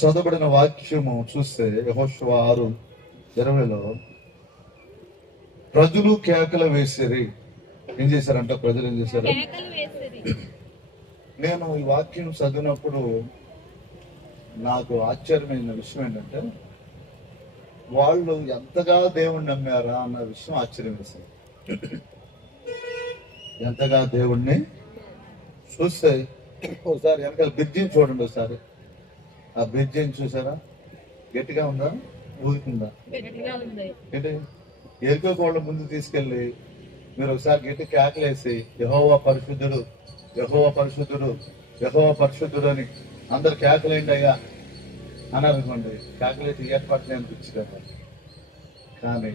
చదవబడిన వాక్యము చూస్తే యెహోషువ 6:20 ప్రజలు కేకలు వేసిరి. ఏం చేశారంట? ప్రజలు ఏం చేశారు? నేను ఈ వాక్యం చదివినప్పుడు నాకు ఆశ్చర్యమైన విషయం ఏంటంటే, వాళ్ళు ఎంతగా దేవుణ్ణి నమ్మారా అన్న విషయం ఆశ్చర్యం వేసింది. ఎంతగా దేవుణ్ణి చూస్తే ఒకసారి వెనకాల బ్రిడ్జిని చూడండి. ఒకసారి ఆ బ్రిడ్జిని చూసారా? గట్టిగా ఉందా? ఊరుకుందా? ఎరుకో కోళ్ళ ముందు తీసుకెళ్ళి మీరు ఒకసారి గట్టి కేకలేసి యెహోవా పరిశుద్ధుడు, యెహోవా పరిశుద్ధుడు, యెహోవా పరిశుద్ధుడు అని అందరు కేకలేండి అయ్యా అని అనుకోండి. కేకలేసి ఏర్పాటుని అనిపించి కదా. కానీ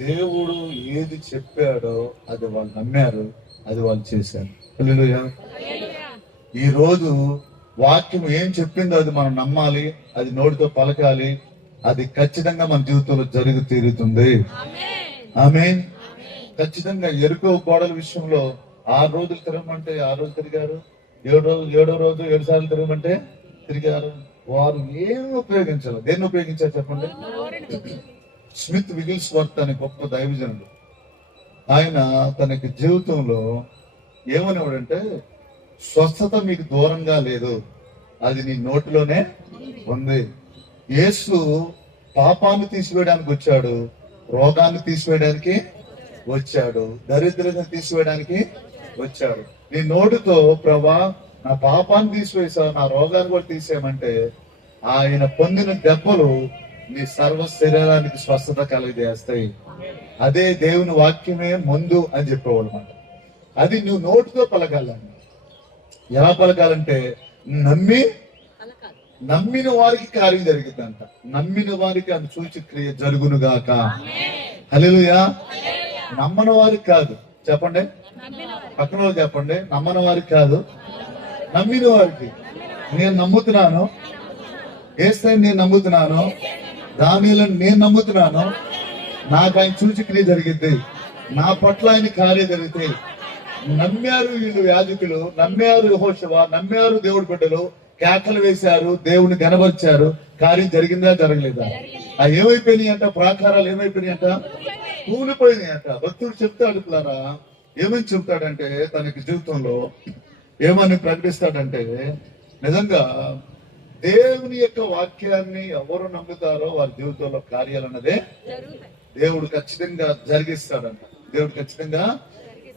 దేవుడు ఏది చెప్పాడో అది వాళ్ళు నమ్మారు, అది వాళ్ళు చేశారు. హల్లెలూయా. ఈ రోజు వాక్యం ఏం చెప్పిందో అది మనం నమ్మాలి, అది నోటితో పలకాలి, అది ఖచ్చితంగా మన జీవితంలో జరిగి తీరుతుంది. ఆమేన్. ఖచ్చితంగా ఎరుకో గోడల విషయంలో 6 రోజులు తిరగమంటే 6 రోజులు తిరిగారు, 7 రోజు 7 సార్లు తిరగమంటే తిరిగారు. వారు ఏం ఉపయోగించాలి? దేన్ని ఉపయోగించారు చెప్పండి? స్మిత్ విగిల్స్వర్త్ అనే గొప్ప దైవజనుడు, ఆయన తనకి జీవితంలో ఏమనేవాడంటే, స్వస్థత మీకు దూరంగా లేదు, అది నీ నోటిలోనే ఉంది. యేసు పాపాన్ని తీసివేయడానికి వచ్చాడు, రోగాన్ని తీసివేయడానికి వచ్చాడు, దరిద్రతను తీసివేయడానికి వచ్చాడు. నీ నోటితో ప్రభా నా పాపాన్ని తీసివేసావు, నా రోగాన్ని కూడా తీసేయమంటే ఆయన పొందిన దెబ్బలు నీ సర్వ శరీరానికి స్వస్థత కలిగజేస్తాయి. అదే దేవుని వాక్యమే ముందు అని చెప్పేవాడు మాట. అది నువ్వు నోటితో పలకాలండి. ఎలా పలకాలంటే నమ్మిన వారికి కార్యం జరిగిద్దంట. నమ్మిన వారికి అది చూచి క్రియ జరుగును గాక. హల్లెలూయా. నమ్మని వారికి కాదు. చెప్పండి, పక్కన వాళ్ళు చెప్పండి. నమ్మని వారికి కాదు, నమ్మిన వారికి. నేను నమ్ముతున్నాను, యేసయ్యని నేను నమ్ముతున్నాను, దానియేలుని నేను నమ్ముతున్నాను, నాకు ఆయన చూచి క్రియ జరిగింది, నా పట్ల ఆయన కార్యం జరిగితే. నమ్మారు వీళ్ళు యాజకులు, నమ్మారు యెహోషువ, నమ్మారు దేవుడి బిడ్డలు, కేకలు వేశారు, దేవుని గనపరిచారు. కార్యం జరిగిందా జరగలేదా? ఆ ఏమైపోయినాయి అంట? ప్రాకారాలు ఏమైపోయినాయి అంట? కూలిపోయినాయి అంట. భక్తుడు చెప్తాడు పిల్లరా, ఏమని చెప్తాడంటే తనకి జీవితంలో ఏమని ప్రకటిస్తాడంటే, నిజంగా దేవుని యొక్క వాక్యాన్ని ఎవరు నమ్ముతారో వారి జీవితంలో కార్యాలు అన్నదే దేవుడు ఖచ్చితంగా జరిగిస్తాడంట. దేవుడు ఖచ్చితంగా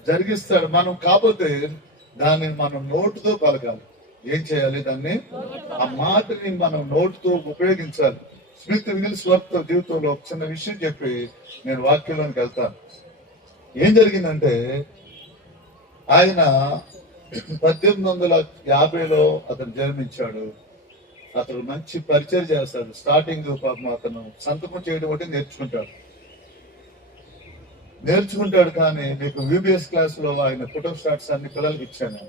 జరిగిస్తాడు. మనం కాకపోతే దాన్ని మనం నోటుతో పలకాలి. ఏం చేయాలి? దాన్ని, ఆ మాటని మనం నోటుతో ఉపయోగించాలి. స్మిత్ విగిల్స్వర్త్ జీవితంలో ఒక చిన్న విషయం చెప్పి నేను వాక్యంలోనికి వెళ్తాను. ఏం జరిగిందంటే, ఆయన 1850లో అతను జన్మించాడు. అతను మంచి పరిచయం చేస్తాడు. స్టార్టింగ్ పాపం అతను సంతకం చేయడం ఒకటి నేర్చుకుంటాడు. కానీ మీకు VBS క్లాస్ లో ఆయన ఫోటో స్టార్ట్స్ అన్ని పిల్లలకి ఇచ్చాను,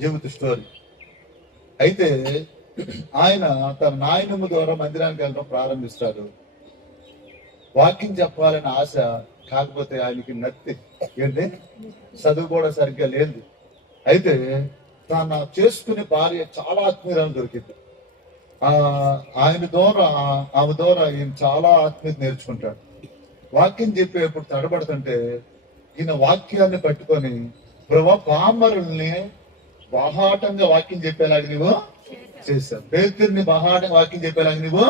జీవిత స్టోరీ. అయితే ఆయన తన నాయనమ్మ ద్వారా మందిరానికి వెళ్ళడం ప్రారంభిస్తాడు. వాకింగ్ చెప్పాలని ఆశ, కాకపోతే ఆయనకి నత్తి ఏంటి, చదువు కూడా సరిగ్గా లేదు. అయితే తన చేసుకునే భార్య చాలా ఆత్మీయురాలు దొరికింది. ఆమె ద్వారా ఈయన చాలా ఆత్మీయత నేర్చుకుంటాడు. వాక్యం చెప్పేప్పుడు తడబడుతుంటే ఈయన వాక్యాన్ని పట్టుకొని, ప్రభా పామరుల్ని బాహాటంగా వాక్యం చెప్పేలాగా నువ్వు చేశావు, పేతుర్ని బాహాటంగా వాక్యం చెప్పేలాగా నువ్వు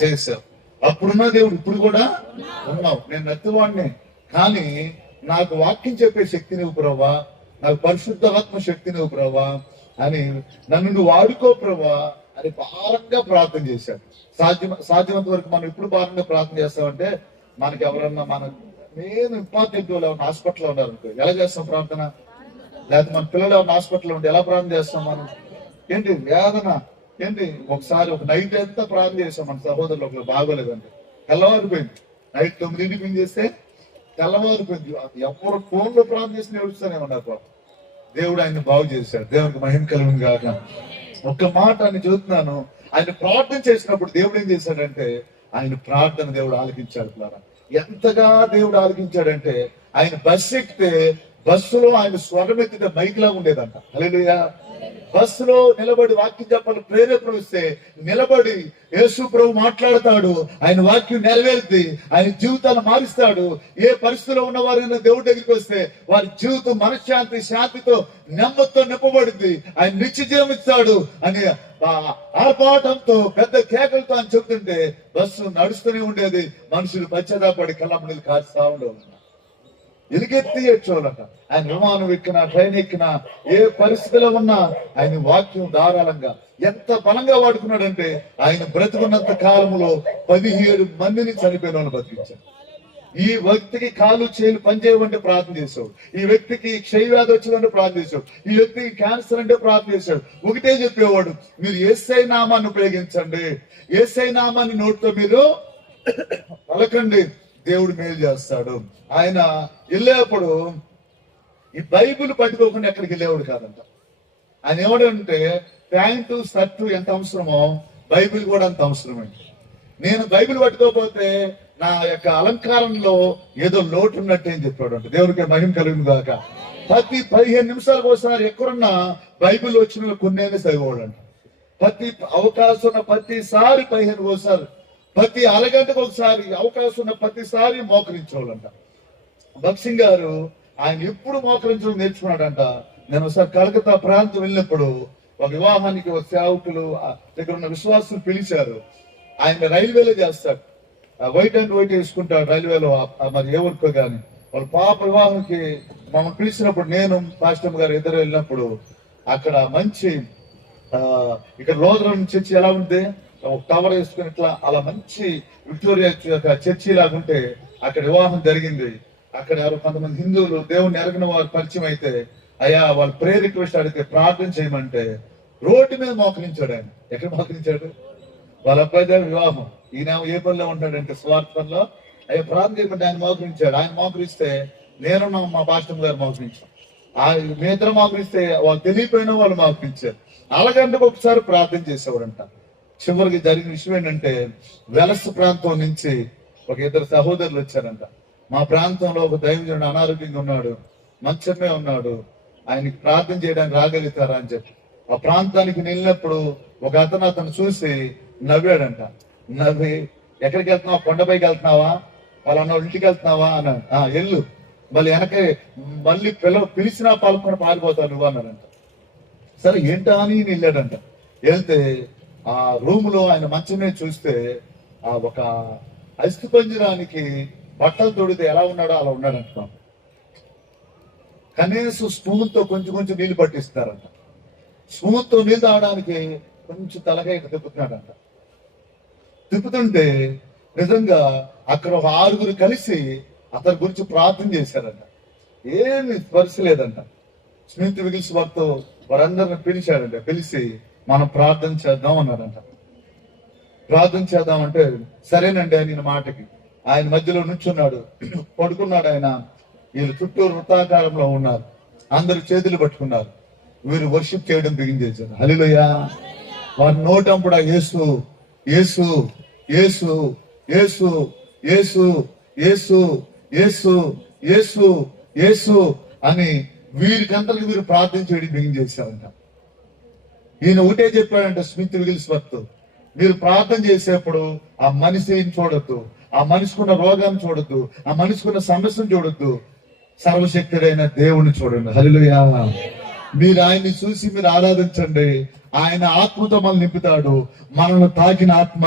చేశావు. అప్పుడున్న దేవుడు ఇప్పుడు కూడా ఉన్నావు. నేను నత్తివాడిని, కానీ నాకు వాక్యం చెప్పే శక్తి నువ్వు ప్రభా, నాకు పరిశుద్ధాత్మ శక్తి నువ్వు ప్రభా అని నన్ను నువ్వు వాడుకో ప్రభా అని భారంగా ప్రార్థన చేశాడు. సాధ్యమంత వరకు మనం ఇప్పుడు భారంగా ప్రార్థన చేస్తామంటే, మనకి ఎవరన్నా నేను ఇంపార్టెంట్ వాళ్ళు ఎవరైనా హాస్పిటల్లో ఉన్నారు అనుకో, ఎలా చేస్తాం ప్రార్థన? లేకపోతే మన పిల్లలు ఎవరైనా హాస్పిటల్లో ఉంటే ఎలా ప్రార్థన చేస్తాం మనం? ఏంటి వేదన ఏంటి? ఒకసారి ఒక నైట్ అంతా ప్రార్థన చేస్తాం మన సహోదరులు, ఒకరు బాగోలేదంటే తెల్లవారిపోయింది. నైట్ 9 చేస్తే తెల్లవారిపోయింది. ఎవరు ఫోన్లో ప్రార్థన చేసి ఏడుస్తూనే ఉన్నారు. దేవుడు ఆయన బాగు చేశాడు. దేవునికి మహిమ కలుగును గాక. ఒక్క మాట ఆయన చూస్తున్నాను. ఆయన ప్రార్థన చేసినప్పుడు దేవుడు ఏం చేశాడంటే, ఆయన ప్రార్థన దేవుడు ఆలకించాడు. ఎంతగా దేవుడు ఆలకించాడంటే, ఆయన బస్సు ఎక్కితే బస్సులో ఆయన స్వరం ఎత్తితే మైక్ లా ఉండేదంట. హల్లెలూయా. బస్సులో నిలబడి వాక్యం చెప్పాలని ప్రేరేపణ ఇస్తే నిలబడి యేసు ప్రభు మాట్లాడతాడు, ఆయన వాక్యం నెరవేరుద్ది, ఆయన జీవితాన్ని మారుస్తాడు. ఏ పరిస్థితిలో ఉన్నవారైనా దేవుడి దగ్గరికి వస్తే వారి జీవితం మనశ్శాంతి, శాంతితో, నెమ్మదితో నింపబడింది. ఆయన నిత్య జీవం ఇస్తాడు అని ఆర్పాటంతో పెద్ద కేకలతో అని చెప్తుంటే బస్సు నడుస్తూనే ఉండేది. మనుషులు పశ్చాత్తాపడి కళ్ళమ్మలు కాస్తా ఉండేవారు. ఎలుగెత్తి ఏడ్చోవాలంట. ఆయన విమానం ఎక్కినా, ట్రైన్ ఎక్కినా, ఏ పరిస్థితిలో ఉన్నా ఆయన వాక్యం ధారాళంగా ఎంత బలంగా వాడుకున్నాడంటే ఆయన బ్రతుకున్నంత కాలంలో 17 మందిని చనిపోయిన వాళ్ళు బతికించాడు. ఈ వ్యక్తికి కాలు చేలు పనిచేయమంటే ప్రార్థన చేశాడు. ఈ వ్యక్తికి క్షయవ్యాధి వచ్చిందంటే ప్రార్థన చేశాడు. ఈ వ్యక్తికి క్యాన్సర్ అంటే ప్రార్థన చేశాడు. ఒకటే చెప్పేవాడు, మీరు యేసయ్య నామాన్ని ఉపయోగించండి, యేసయ్య నామాన్ని నోటితో మీరు పలకండి, దేవుడు మేలు చేస్తాడు. ఆయన వెళ్ళేప్పుడు ఈ బైబిల్ పట్టుకోకుండా ఎక్కడికి వెళ్ళేవాడు కాదంట. ఆయన ఏమంటే ప్యాంటు షర్టు ఎంత అవసరమో బైబిల్ కూడా అంత అవసరమే. నేను బైబిల్ పట్టుకోకపోతే నా యొక్క అలంకారంలో ఏదో లోటు ఉన్నట్టు అని చెప్పాడు అంట. దేవుడికి మహిమ కలుగును గాక. ప్రతి 15 నిమిషాలకు ఒకసారి ఎక్కడున్నా బైబిల్ వచ్చిన కొన్నేనే చదివేవాడు అంట. ప్రతి అవకాశం ఉన్న ప్రతిసారి 15 ఒకసారి, ప్రతి అరగంటకు ఒకసారి అవకాశం ఉన్న ప్రతిసారి మోకరించేవాళ్ళంట. భక్సింగ్ గారు ఆయన ఎప్పుడు మోకరించడం నేర్చుకున్నాడంట. నేను ఒకసారి కలకత్తా ప్రాంతం వెళ్ళినప్పుడు ఒక వివాహానికి ఒక సేవకులు దగ్గర ఉన్న విశ్వాసులు పిలిచారు. ఆయన రైల్వేలో చేస్తాడు, వైట్ అండ్ వైట్ వేసుకుంటాడు రైల్వేలో. మరి ఏ వర్క్ కానీ వాళ్ళ పాప వివాహానికి మమ్మల్ని పిలిచినప్పుడు నేను పాస్టర్ గారు ఇద్దరు వెళ్ళినప్పుడు అక్కడ మంచి ఇక్కడ లోదరం చర్చి ఎలా ఉంటే టవర్ వేసుకుని ఇట్లా అలా మంచి విక్టోరియా చర్చి లాగుంటే అక్కడ వివాహం జరిగింది. అక్కడ ఎవరు కొంతమంది హిందువులు దేవుని ఎరగిన వారు పరిచయం అయితే అయ్యా వాళ్ళు ప్రేయర్ రిక్వెస్ట్ అడిగితే ప్రార్థన చేయమంటే రోడ్డు మీద మోకరించాడు. ఆయన ఎక్కడ మోకరించాడు? వాళ్ళ అబ్బాయి దగ్గర వివాహం. ఈయన ఏ పనిలో ఉంటాడంటే స్వార్థంలో. అయ్యా ప్రార్థన చేయమంటే ఆయన మోకరించాడు. ఆయన మోకరిస్తే నేను మా పాస్టర్ గారు మోకరించాం. మీ ఇద్దరు మోకరిస్తే వాళ్ళు తెలియపోయినా వాళ్ళు మోకరించారు. అలగంటకు ఒకసారి ప్రార్థన చేసేవాడంట. చివరికి జరిగిన విషయం ఏంటంటే వెలస్ ప్రాంతం నుంచి ఒక 2 సహోదరులు వచ్చారంట. మా ప్రాంతంలో ఒక దైవజనుడు అనారోగ్యంగా ఉన్నాడు, మంచమే ఉన్నాడు, ఆయనకి ప్రార్థన చేయడానికి రాగలుగుతారా అని చెప్పి ఆ ప్రాంతానికి వెళ్ళినప్పుడు ఒక అతను చూసి నవ్వాడంట. నవ్వి ఎక్కడికి వెళ్తున్నావా? కొండపైకి వెళ్తున్నావా? వాళ్ళ ఇంటికి వెళ్తున్నావా అన్నాడు. ఎల్లు, మళ్ళీ వెనక మళ్ళీ పిలిచినా పాల్గొని పారిపోతావు నువ్వు అన్నాడంట. సరే ఏంటా అని వెళ్ళాడంట. వెళ్తే ఆ రూమ్ లో ఆయన మంచమే చూస్తే ఆ ఒక అస్థిపంజరానికి బట్టలు తొడితే ఎలా ఉన్నాడో అలా ఉన్నాడంట. కనీసం స్పూన్ తో కొంచెం కొంచెం నీళ్లు పట్టిస్తారంట. స్పూన్ తో నీళ్ళు తాగడానికి కొంచెం తలకాయ తిప్పుతున్నాడంట. తిప్పుతుంటే నిజంగా అక్కడ ఒక 6గురు కలిసి అతని గురించి ప్రార్థన చేశారంట. ఏమి స్పర్శ లేదంట. స్మిత్ విగిల్స్ వారితో వారందరిని పిలిచాడంట. పిలిచి మనం ప్రార్థన చేద్దాం అన్నాడంట. ప్రార్థన చేద్దామంటే సరేనండి ఆయన మాటకి ఆయన మధ్యలో నుంచున్నాడు, పడుకున్నాడు ఆయన. వీళ్ళు చుట్టూ వృత్తాకారంలో ఉన్నారు, అందరు చేతులు పట్టుకున్నారు. వీరు వర్షిప్ చేయడం బిగించేశారు. హల్లెలూయా. వారి నోటంపుడ యేసు యేసు యేసు యేసు యేసు యేసు యేసు యేసు యేసు అని వీరికందరికి వీరు ప్రార్థన చేయడం బిగించేశారంట. ఈయన ఒకటే చెప్పాడంట స్మిత్ విగిల్స్వర్త్, మీరు ప్రార్థన చేసేప్పుడు ఆ మనిషిని చూడొద్దు, ఆ మనిషికున్న రోగాన్ని చూడొద్దు, ఆ మనిషికున్న సమస్యను చూడొద్దు, సర్వశక్తుడైన దేవుని చూడండి. హల్లెలూయా. మీరు ఆయన్ని చూసి మీరు ఆరాధించండి. ఆయన ఆత్మతో మనల్ని నింపుతాడు. మనల్ని తాకిన ఆత్మ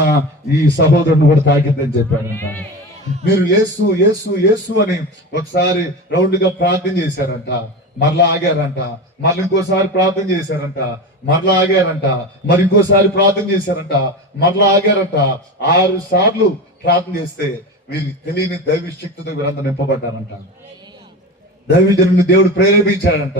ఈ సహోదరుని కూడా తాకిద్దని చెప్పాడంట. మీరు యేసు యేసు యేసు అని ఒకసారి రౌండ్ గా ప్రార్థన చేశారంట, మరలా ఆగారంట. మళ్ళీ ఇంకోసారి ప్రార్థన చేశారంట, మరలా ఆగారంట. మరి ఇంకోసారి ప్రార్థన చేశారంట, మరలా ఆగారంట. 6 సార్లు ప్రార్థన చేస్తే వీరికి తెలియని దైవ శక్తితో వీరందరూ నింపబడ్డారంట. దైవజనుని దేవుడు ప్రేరేపించాడంట.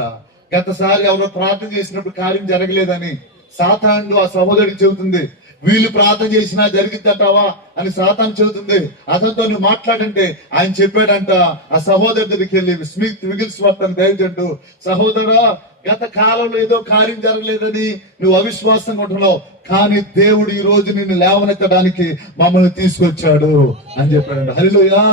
గతసారి ఎవరో ప్రార్థన చేసినప్పుడు కార్యం జరగలేదని సాతాను ఆ సహోదరుడికి చెబుతుంది. వీళ్ళు ప్రార్థన చేసినా జరిగిద్దంటావా అని సాతాను చెబుతుంది. అతనితో నువ్వు మాట్లాడంటే ఆయన చెప్పాడంట ఆ సహోదరు దగ్గరికి వెళ్ళి స్మిత్ విగిల్స్వర్త్ అని దైవజనుడు, సహోదరా గత కాలంలో ఏదో కార్యం జరగలేదని నువ్వు అవిశ్వాసంగా ఉంటున్నావు, కానీ దేవుడు ఈ రోజు నిన్ను లేవనెత్తడానికి మమ్మల్ని తీసుకొచ్చాడు అని చెప్పాడంట. హల్లెలూయా.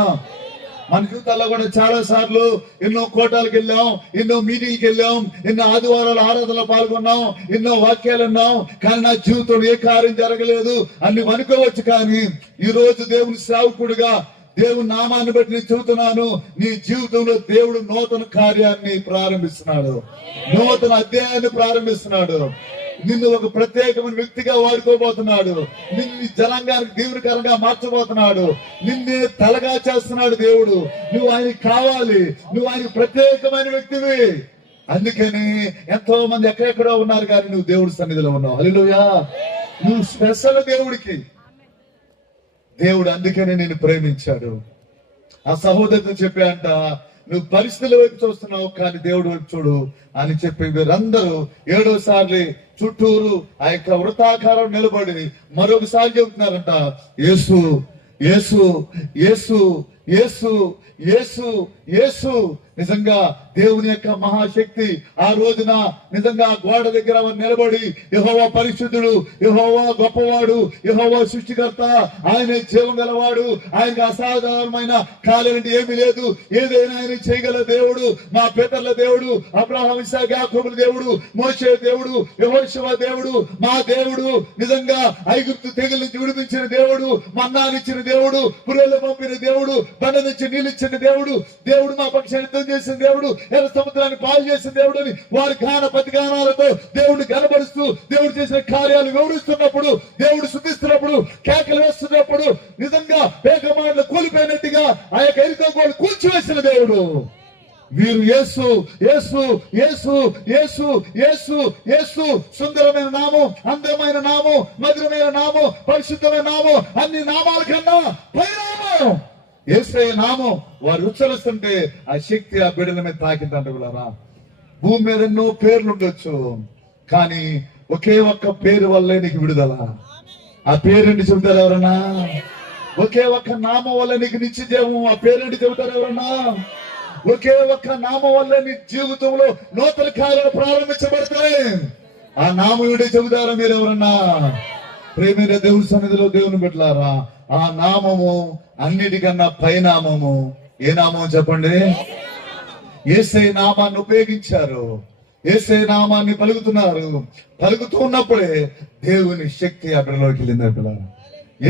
మన జీవితాల్లో కూడా చాలా సార్లు ఎన్నో కోటాలకు వెళ్ళాం, ఎన్నో మీటింగ్కి వెళ్ళాం, ఎన్నో ఆదివారాలు ఆరాధనలో పాల్గొన్నాం, ఎన్నో వాక్యాలు విన్నాం, కానీ నా జీవితంలో ఏ కార్యం జరగలేదు అని అనుకోవచ్చు. కానీ ఈ రోజు దేవుని సేవకుడిగా దేవుని నామాన్ని బట్టి నేను చెబుతున్నాను, నీ జీవితంలో దేవుడు నూతన కార్యాన్ని ప్రారంభిస్తున్నాడు, నూతన అధ్యాయాన్ని ప్రారంభిస్తున్నాడు. నిన్ను ఒక ప్రత్యేకమైన వ్యక్తిగా వాడుకోబోతున్నాడు, నిన్ను జనాంగానికి దీవెనకరంగా మార్చబోతున్నాడు, నిన్నే తలగా చేస్తున్నాడు దేవుడు. నువ్వు ఆయనకి కావాలి, నువ్వు ఆయన ప్రత్యేకమైన వ్యక్తివి. అందుకని ఎంతో మంది ఎక్కడెక్కడో ఉన్నారు, కానీ నువ్వు దేవుడి సన్నిధిలో ఉన్నావు. హల్లెలూయా. నువ్వు స్పెషల్ దేవుడికి. దేవుడు అందుకనే నేను ప్రేమించాడు. ఆ సహోదరుడు చెప్పే అంట, నువ్వు పరిస్థితుల వైపు చూస్తున్నావు కానీ దేవుడి వైపు చూడు అని చెప్పి వీరందరూ 7వ సార్లు చుట్టూరు ఆ యొక్క వృత్తాకారం నిలబడి మరొకసారి చెబుతున్నారంట, యేసు యేసు యేసు యేసు యేసు యేసు. నిజంగా దేవుని యొక్క మహాశక్తి ఆ రోజున నిజంగా గోడ దగ్గర నిలబడి, యెహోవా పరిశుద్ధుడు, యెహోవా గొప్పవాడు, యెహోవా సృష్టికర్త, ఆయన జీవం గలవాడు, ఆయనకు అసాధారణమైన కార్యాలంటే ఏమీ లేదు, ఏదైనా ఆయన చేయగల దేవుడు, మా పితరుల దేవుడు, అబ్రహాము ఇస్సాకు యాకోబుల దేవుడు, మోషే దేవుడు, యెహోషువ దేవుడు, మా దేవుడు. నిజంగా ఐగుప్తు తెగులు నుంచి విడిపించిన దేవుడు, మన్నానిచ్చిన దేవుడు, పుర్రెలు పంపిన దేవుడు, బండ నుంచి నీళ్ళు ఇచ్చిన దేవుడు, దేవుడు మా పక్షాన్ని యుద్ధం చేసిన దేవుడు, ఎర్ర సముద్రాన్ని పాలు చేసిన దేవుడు అని వారి గాన ప్రతిగానాలతో దేవుడిని కనబరుస్తూ దేవుడు చేసిన కార్యాలు వివరిస్తున్నప్పుడు, దేవుడు శుద్ధిస్తున్నప్పుడు, కేకలు వేస్తున్నప్పుడు నిజంగా వేగమాటలు కూలిపోయినట్టుగా ఆ యొక్క ఎరికలు కూల్చివేసిన దేవుడు. వీరు యేసు యేసు యేసు యేసు యేసు యేసు. సుందరమైన నామం, అందమైన నామం, మధురమైన నామం, పరిశుద్ధమైన నామం, అన్ని నామాల కన్నా పైనామం యేసయ్య నామం. వారు ఉచ్చరిస్తుంటే ఆ శక్తి ఆ బిడ్డల మీద తాకిందంటారా. భూమి మీద ఎన్నో పేర్లు ఉండొచ్చు, కానీ ఒకే ఒక్క పేరు వల్లే నీకు విడుదల. ఆ పేరేంటి చెబుతారు ఎవరన్నా? ఒకే ఒక్క నామం వల్ల నీకు నిత్యజీవం. ఆ పేరేంటి చెబుతారు ఎవరన్నా? ఒకే ఒక్క నామం వల్ల నీ జీవితంలో నూతన కార్యాలు ప్రారంభించబడతాయి. ఆ నామం ఏంటి చెబుతారా మీరు ఎవరన్నా? ప్రేమైన దేవుని సన్నిధిలో దేవుని బిడ్డలారా, ఆ నామము అన్నిటికన్నా పైనామము. ఏ నామం చెప్పండి? యేసయ్య నామాన్ని ఉపయోగించారు, యేసయ్య నామాన్ని పలుకుతున్నారు. పలుకుతూ ఉన్నప్పుడే దేవుని శక్తి అక్కడలోకి వెళ్ళింది.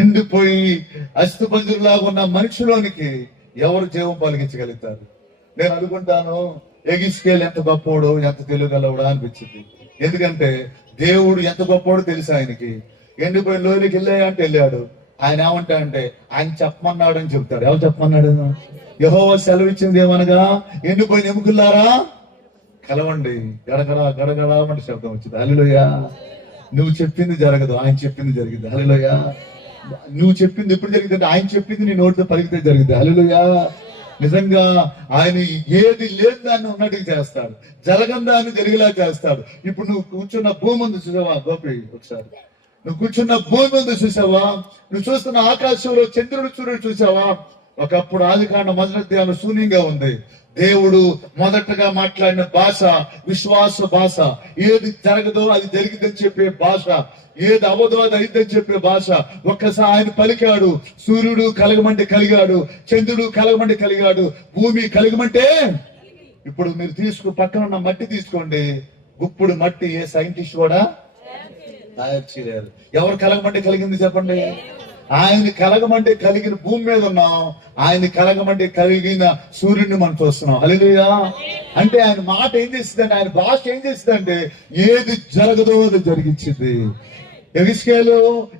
ఎండిపోయి అస్థిపంజరులాగా ఉన్న మనిషిలోనికి ఎవరు జీవం పలికించగలుగుతారు? నేను అనుకుంటాను, ఎగిస్కేల్ ఎంత గొప్పోడు, ఎంత తెలియగలవుడా అనిపించింది. ఎందుకంటే దేవుడు ఎంత గొప్పోడు తెలుసు ఆయనకి. ఎండిపోయిన లోయలకి వెళ్ళాయంటే వెళ్ళాడు. ఆయన ఏమంటా అంటే ఆయన చెప్పమన్నాడు అని చెప్తాడు. ఎవరు చెప్పమన్నాడు? యెహోవా సెలవిచ్చింది ఏమనగా, ఎండిపోయిన ఎముకలారా కలవండి, గడగడ గడగడ అంటే శబ్దం వచ్చింది. హల్లెలూయా. నువ్వు చెప్పింది జరగదు, ఆయన చెప్పింది జరిగింది. హల్లెలూయా. నువ్వు చెప్పింది ఎప్పుడు జరిగింది? ఆయన చెప్పింది నీ నోటితో పలికితే జరిగింది. హల్లెలూయా. నిజంగా ఆయన ఏది లేదు దాన్ని ఉన్నట్టుగా చేస్తాడు, జరగని దాన్ని జరిగేలా చేస్తాడు. ఇప్పుడు నువ్వు కూర్చున్న భూమి ఉంది చూసావా గోపి? ఒకసారి నువ్వు కూర్చున్న భూమి ఉంది చూసావా? నువ్వు చూస్తున్న ఆకాశంలో చంద్రుడు సూర్యుడు చూసావా? ఒకప్పుడు ఆదికాండం మొదటి అధ్యాయం శూన్యంగా ఉంది. దేవుడు మొదటగా మాట్లాడిన భాష విశ్వాస భాష. ఏది జరగదో అది జరిగిందని చెప్పే భాష, ఏది అవదో అది అయిద్దని చెప్పే భాష. ఒక్కసారి ఆయన పలికాడు, సూర్యుడు కలగమంటే కలిగాడు, చంద్రుడు కలగమంటే కలిగాడు, భూమి కలగమంటే. ఇప్పుడు మీరు పక్కన ఉన్న మట్టి తీసుకోండి, గుప్పుడు మట్టి ఏ సైంటిస్ట్ కూడా తయారు చేయలేరు. ఎవరు కలగమంటే కలిగింది చెప్పండి? ఆయన కలగమంటే కలిగిన భూమి మీద ఉన్నాం, ఆయన కలగమంటే కలిగిన సూర్యుడిని మనం చూస్తున్నాం. హల్లెలూయా. అంటే ఆయన మాట ఏం చేసిందంటే, ఆయన భాష ఏం చేసిందంటే ఏది జరగదో అది జరిగించింది. ఎగిస్కేలు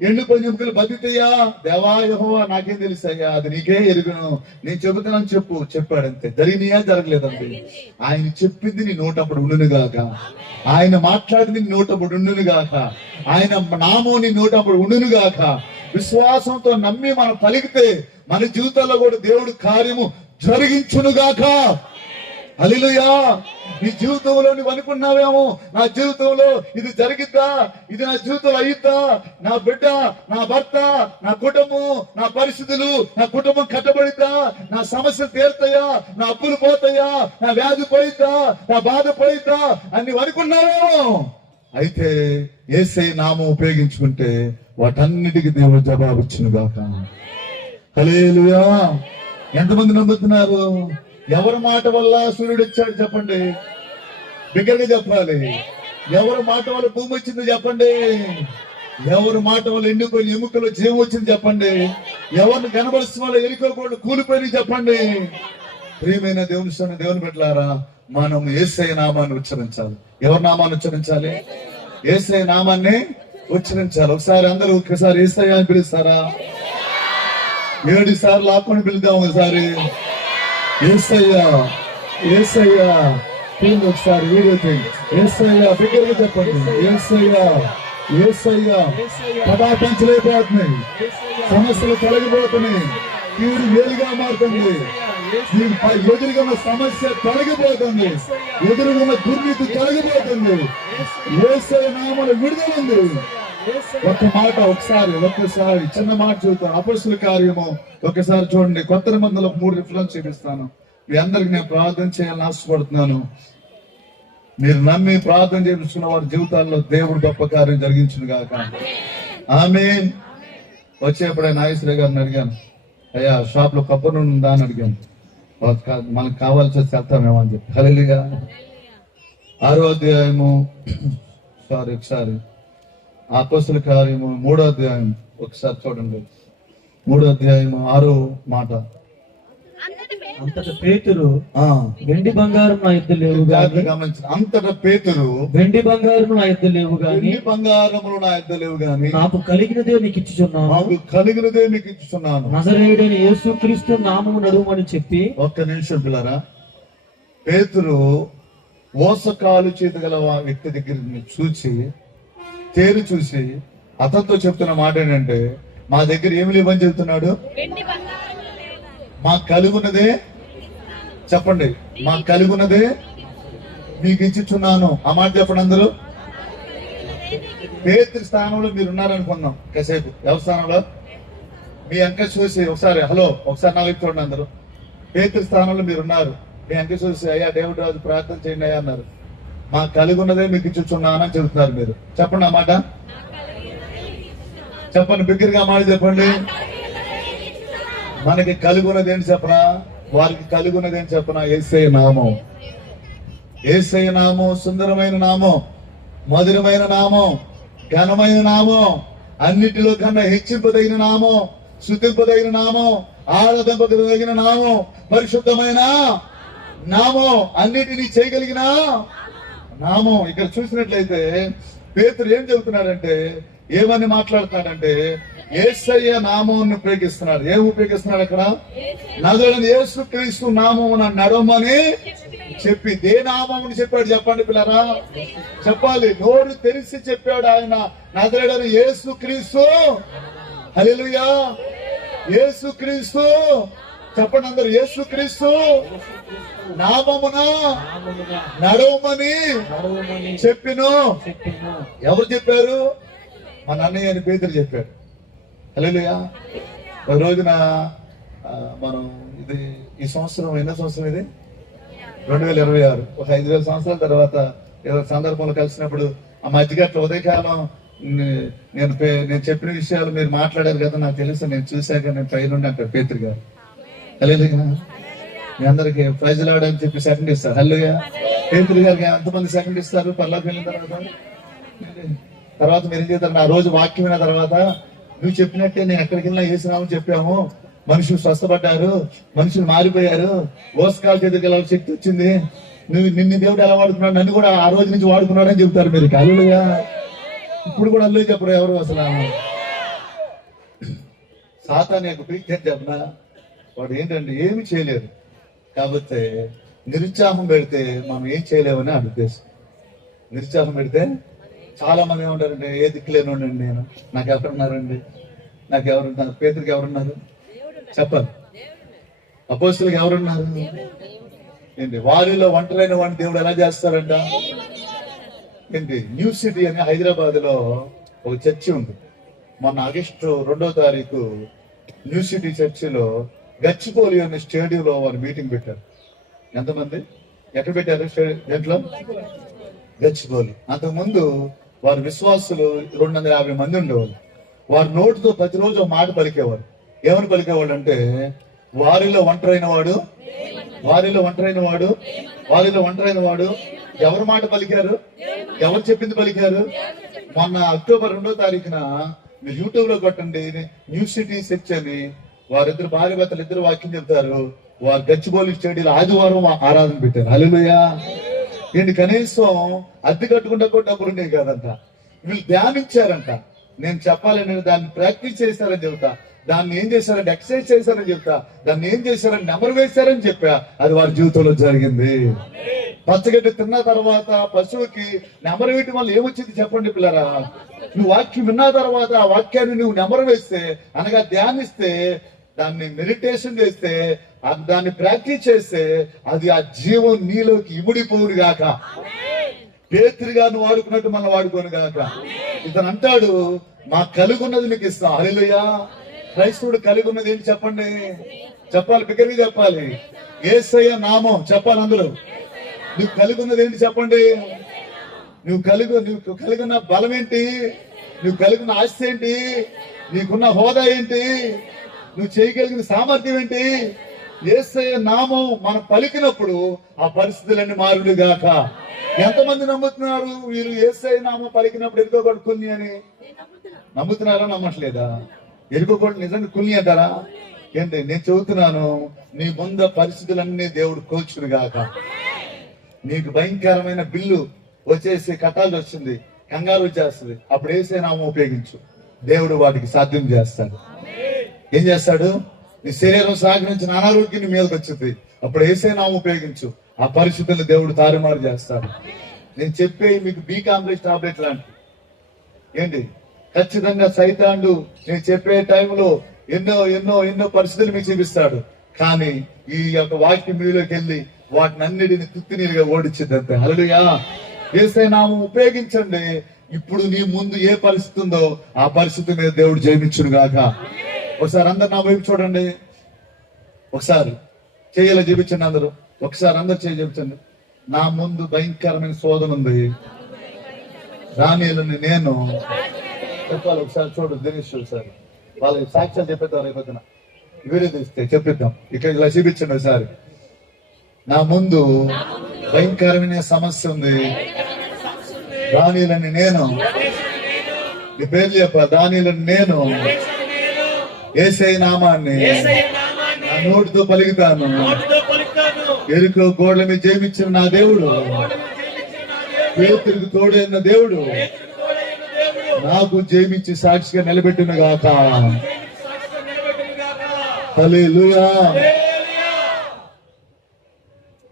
ఎండిపోయిన ఎముకలు బతికయ్యా, దేవా యెహోవా నాకేం తెలుసయ్యా, అది నీకే ఎరుగును, నేను చెబుతున్నాను చెప్పాడంతే. జరిగినాయా జరగలేదండి. ఆయన చెప్పింది నీ నోటప్పుడు ఉండును గాక, ఆయన మాట్లాడింది నీ నోటప్పుడు ఉండును గాక, ఆయన నామం నీ నోటప్పుడు ఉండును గాక. విశ్వాసంతో నమ్మి మనం పలికితే మన జీవితాల్లో కూడా దేవుడు కార్యము జరిగించును గాక. హల్లెలూయా. నీ జీవితంలో నువ్వు అనుకున్నావేమో, నా జీవితంలో ఇది జరిగిద్దా, ఇది నా జీవితంలో అయ్యిద్దా, నా బిడ్డ, నా భర్త, నా కుటుంబం, నా పరిస్థితులు, నా కుటుంబం కట్టబడిద్దా, నా సమస్యలు తీరుతాయా, నా అప్పులు పోతాయా, నా వ్యాధి పోయిద్దా, నా బాధ పోయిద్దా అని నువ్వు అనుకున్నావేమో. అయితే యేసయ్య నామం ఉపయోగించుకుంటే వాటన్నిటికీ దేవుడు జవాబు ఇచ్చును గాక. హల్లెలూయా. ఎంతమంది నమ్ముతున్నారు? ఎవరి మాట వల్ల సూర్యుడు వచ్చాడు చెప్పండి, బిగ్గరగా చెప్పాలి. ఎవరి మాట వల్ల భూమి వచ్చింది చెప్పండి, ఎవరి మాట వల్ల ఎండిపోయిన ఎముకలు జీవం వచ్చింది చెప్పండి, ఎవరిని కనబరుస్తున్న వల్ల ఎలుకోకుండా కూలిపోయి చెప్పండి. ప్రియమైన దేవుని బిడ్డలారా, మనం యేసయ్య నామాన్ని ఉచ్చరించాలి. ఎవరి నామాన్ని ఉచ్చరించాలి? యేసయ్య నామాన్ని ఉచ్చరించాలి. ఒకసారి అందరూ ఒకసారి యేసయ్య అని పిలుస్తారా? 7 సార్లు ఆకుని పిలుద్దాం ఒకసారి. యేసయ్య యేసయ్య ఒకసారి వీడియో చేయండి. యేసయ్య బిగ్గరగా చెప్పండి. యేసయ్య యేసయ్య. పదార్థించలేకపోతున్నాయి, సమస్యలు తొలగిపోతున్నాయి, కీడు వేలుగా మారుతుంది, ఎదురుగా సమస్య తొలగిపోతుంది, ఎదురుగా దుర్నీతి తొలగిపోతుంది. యేసయ్య నామములో విడుదల ఉంది. ఒక్క మాట ఒక్కసారి చిన్న మాట చూద్దాం. అపొస్తలుల కార్యము ఒకసారి చూడండి. కొత్త నిబంధనలో 3 రిఫరెన్స్ చూపిస్తాను. మీ అందరికి నేను ప్రార్థన చేయాలని ఆశపడుతున్నాను. మీరు నమ్మి ప్రార్థన చేయించుకున్న వారి జీవితాల్లో దేవుడు గొప్ప కార్యం జరిగించును గాక. ఆమేన్. వచ్చేప్పుడే నాగేశ్వర గారిని అడిగాను, అయ్యా షాప్ లో కొబ్బరి నూనె ఉందా అని అడిగాను. మనకు కావాల్సి వస్తే వెళ్తామేమో అని చెప్పి. హల్లెలూయా. 6వ అధ్యాయము ఒకసారి అపొస్తలుల కార్యము 3వ అధ్యాయం ఒకసారి చూడండి. 3వ అధ్యాయము 6వ మాట. అంతటా పేతురు, వెండి బంగారం నా యొద్ద లేవు గాని, అంతటా పేతురు, వెండి బంగారం నా యొద్ద లేవు గాని, బంగారములు నా యొద్ద లేవు గాని, నాకు కలిగినదే నీకు ఇచ్చుచున్నాను, నజరేయుడైన యేసుక్రీస్తు నామము నడుమని చెప్పి. ఒక్క నిమిషం పిల్లరా. పేతురు మోసకాలు చేత గల వ్యక్తి దగ్గర చూసి అతనితో చెప్తున్న మాట ఏంటంటే, మా దగ్గర ఏమి లేవని చెప్తున్నాడు. మాకు కలుగున్నదే చెప్పండి, మాకు కలుగున్నదే మీకు ఇచ్చిచున్నాను. ఆ మాట చెప్పండి అందరూ. పేతురు స్థానంలో మీరు ఉన్నారనుకున్నాం కాసేపు. ఎవరి స్థానంలో? మీ అంక చూసి ఒకసారి హలో ఒకసారి నా వైపు చూడండి అందరూ. పేతురు స్థానంలో మీరు ఉన్నారు. మీ అంక చూసి అయ్యా దేవుడు రాజు ప్రార్థన చేయండి అయ్యా అన్నారు. మాకు కలుగున్నదే మీకు ఇచ్చిచున్నాను అని చెబుతున్నారు మీరు. చెప్పండి ఆ మాట చెప్పండి, బిగ్గరగా మాట చెప్పండి. మనకి కలుగున్నది ఏంటి చెప్పనా? వారికి కలుగున్నది ఏంటి చెప్పనా? యేసయ్య నామం. యేసయ్య నామం సుందరమైన నామం, మధురమైన నామం, ఘనమైన నామం, అన్నిటిలో కన్నా హెచ్చింపదగిన నామం, శుద్ధింపదగిన నామం, ఆరాధింపదగిన నామం, పరిశుద్ధమైన నామం, అన్నిటినీ చేయగలిగిన నామం. ఇక్కడ చూసినట్లయితే పేతురు ఏం చెబుతున్నాడంటే, ఏమని మాట్లాడుతున్నాడంటే యేసయ్య నామం ఉపయోగిస్తున్నాడు. ఏం ఉపయోగిస్తున్నాడు అక్కడ? నజరేయుడైన యేసుక్రీస్తు నామమున నడవమని చెప్పి. దే నామముని చెప్పాడు చెప్పండి పిల్లరా, చెప్పాలి. నోరు తెరిచి చెప్పాడు ఆయన. నజరేయుడైన యేసుక్రీస్తు. హల్లెలూయా. యేసుక్రీస్తు చెప్పండి అందరూ. యేసుక్రీస్తు నామమున నడవమని చెప్పిను. ఎవరు చెప్పారు? మా అన్నయ్య అని పేతురు చెప్పాడు. హల్లెలూయా. ఒక రోజున మనం ఈ సంవత్సరం ఎన్నో సంవత్సరం ఇది 2026, ఒక 5,000 సంవత్సరాల తర్వాత ఏదో సందర్భంలో కలిసినప్పుడు ఆ మధ్యగట్ల ఉదయకాలం నేను చెప్పిన విషయాలు మీరు మాట్లాడారు కదా, నాకు తెలుసు, నేను చూశాక నేను పైనుండి అంటారు పేతురు గారు. హల్లెలూయా. మీ అందరికి ప్రైజ్ లార్డ్ అని చెప్పి సెకండ్ ఇస్తారు. హల్లెలూయా. పేతురు గారికి ఎంతమంది సెకండ్ ఇస్తారు? పర్లోకి వెళ్ళిన తర్వాత మీరు ఏం చేస్తారు? ఆ రోజు వాక్యం విన్న తర్వాత, నువ్వు చెప్పినట్టే నేను ఎక్కడికి వెళ్ళినా యేసునామని చెప్పాము, మనుషులు స్వస్థపడ్డారు, మనుషులు మారిపోయారు, ఓస్కాల్ చేతికి శక్తి వచ్చింది, నిన్ను దేవుడు ఎలా వాడుకున్నాడు, నన్ను కూడా ఆ రోజు నుంచి వాడుకున్నాడు అని చెప్తారు మీరు. హల్లెలూయా. ఇప్పుడు కూడా అల్లు చెప్పరు ఎవరు అసలు. సాతాను యొక్క ప్రీతి అని చెప్పినా వాడు ఏంటంటే ఏమి చేయలేరు. కాబట్టి నిరుత్సాహం పెడితే మనం ఏం చేయలేమని ఆ ఉద్దేశం. నిరుత్సాహం పెడితే చాలా మంది ఏమంటారంటే, ఏ దిక్కులేనండి నేను, నాకు ఎవరున్నారండి, నాకు ఎవరున్నారు? పేతురికి ఎవరున్నారు చెప్పాలి. అపోస్తలులకు ఎవరున్నారు? ఏంటి వారిలో ఒంటరైన వాడిని దేవుడు ఎలా చేస్తారంట? ఏంటి న్యూ సిటీ అని హైదరాబాద్ లో ఒక చర్చి ఉంది. మొన్న ఆగస్టు 2వ తారీఖు న్యూ సిటీ చర్చిలో గచ్చిపోలి అనే స్టేడియంలో వారు మీటింగ్ పెట్టారు. ఎంతమంది? ఎక్కడ పెట్టారు? దేంట్లో? గచ్చిపోలి. అంతకుముందు వారి విశ్వాసులు 250 మంది ఉండేవాళ్ళు. వారి నోటితో ప్రతిరోజు మాట పలికేవారు. ఏమని పలికేవాళ్ళు అంటే, వారిలో ఒంటరైన వాడు, వారిలో ఒంటరైన వాడు, వారిలో ఒంటరైన వాడు. ఎవరి మాట పలికారు? ఎవరు చెప్పింది పలికారు? మొన్న అక్టోబర్ 2వ తారీఖున మీరు యూట్యూబ్ లో కొట్టండి, న్యూ సిటీ సెర్చ్ అని, వారిద్దరు భార్య భర్తలు ఇద్దరు వాక్యం చెప్తారు. వారు గచ్చిబౌలి స్టేడియంలో ఆదివారం ఆరాధన పెట్టారు. హల్లెలూయా. ఏంటి, కనీసం అద్దె కట్టుకుంటా కూడా డబ్బులు ఉండేవి కాదంట. వీళ్ళు ధ్యానించారంట. నేను చెప్పాలని దాన్ని ప్రాక్టీస్ చేశారని చెబుతా, దాన్ని ఏం చేశారంటే ఎక్సర్సైజ్ చేశారని చెప్తా, దాన్ని ఏం చేశారని నెమరు వేశారని చెప్పా. అది వారి జీవితంలో జరిగింది. పచ్చగడ్డి తిన్న తర్వాత పశువుకి నెమరు వేయటం వల్ల ఏమొచ్చింది చెప్పండి పిల్లరా? నువ్వు వాక్యం విన్న తర్వాత ఆ వాక్యాన్ని నువ్వు నెమరు వేస్తే, అనగా ధ్యానిస్తే, దాన్ని మెడిటేషన్ చేస్తే, దాన్ని ప్రాక్టీస్ చేస్తే, అది ఆ జీవం నీలోకి ఇముడిపోవును గాక. పేతురుగా నువ్వు వాడుకున్నట్టు మనం వాడుకోను గాక. ఇతను అంటాడు, మా కలిగి ఉన్నది మీకు ఇస్తాం. హల్లెలూయా. క్రైస్తవుడు కలిగి ఉన్నది ఏంటి చెప్పండి? చెప్పాలి, బిగ్గరగా చెప్పాలి. యేసయ్య నామం చెప్పాలి అందరూ. నువ్వు కలిగి ఉన్నది ఏంటి చెప్పండి? నువ్వు కలిగి ఉన్న బలం ఏంటి? నువ్వు కలిగి ఉన్న ఆస్తి ఏంటి? నీకున్న హోదా ఏంటి? నువ్వు చేయగలిగిన సామర్థ్యం ఏంటి? యేసయ్య నామం మనం పలికినప్పుడు ఆ పరిస్థితులన్నీ మారుడు గాక. ఎంతమంది నమ్ముతున్నారు వీరు యేసయ్య నామం పలికినప్పుడు ఎరుకోకూడదు కుల్ని అని? నమ్ముతున్నారా? నమ్మట్లేదా? ఎరుకోకూడదు నిజంగా కుల్ని అంటారా? ఏంటి నేను చెబుతున్నాను, నీ ముందు పరిస్థితులన్నీ దేవుడు కోల్చును గాక. నీకు భయంకరమైన బిల్లు వచ్చేసి కట్టాల్సి వచ్చింది, కంగారు వచ్చేస్తుంది, అప్పుడు యేసయ్య నామం ఉపయోగించు. దేవుడు వాటికి సాధ్యం చేస్తాడు. ఏం చేస్తాడు? నీ శరీరం సాగరించిన అనారోగ్యం నీ మీదకి వచ్చింది, అప్పుడు యేసయ్య నామం ఉపయోగించు. ఆ పరిస్థితులను దేవుడు తారుమారు చేస్తాడు. నేను చెప్పే మీకు బి కాంప్లెక్స్ టాబ్లెట్ లాంటి ఏంటి, ఖచ్చితంగా సైతాండు నేను చెప్పే టైంలో ఎన్నో ఎన్నో ఎన్నో పరిస్థితులు మీకు చూపిస్తాడు. కానీ ఈ యొక్క వాక్యం మీలోకి వెళ్ళి వాటిని అన్నిటిని తుత్తినీరుగా ఓడించింది అంతే. హల్లెలూయా. యేసయ్య నామం ఉపయోగించండి. ఇప్పుడు నీ ముందు ఏ పరిస్థితి ఉందో ఆ పరిస్థితి మీద దేవుడు జయించును గాక. ఒకసారి అందరు నా వైపు చూడండి. ఒకసారి చేయాలి చూపించండి అందరూ. ఒకసారి అందరు చేయ చూపించండి. నా ముందు భయంకరమైన శోధన ఉంది, రాణీలని నేను చెప్పాలి. ఒకసారి చూడు దినేష్, ఒకసారి వాళ్ళ సాక్ష్యాలు చెప్పేద్దాం. రేపొద్దున వీడియో తీస్తే చెప్పిద్దాం. ఇక్కడ ఇలా చూపించండి ఒకసారి. నా ముందు భయంకరమైన సమస్య ఉంది, రాణీలని నేను, నీ పేర్లు చెప్పాలి. రాణీలని నేను యేసయ్య నామాన్ని నా నోటితో పలుకుతాను. ఎరుకో గోడల మీద జయమిచ్చిన నా దేవుడు, పేతురుకు తోడైన దేవుడు నాకు జయమిచ్చి సాక్షిగా నిలబెట్టిన గాక. హల్లెలూయా.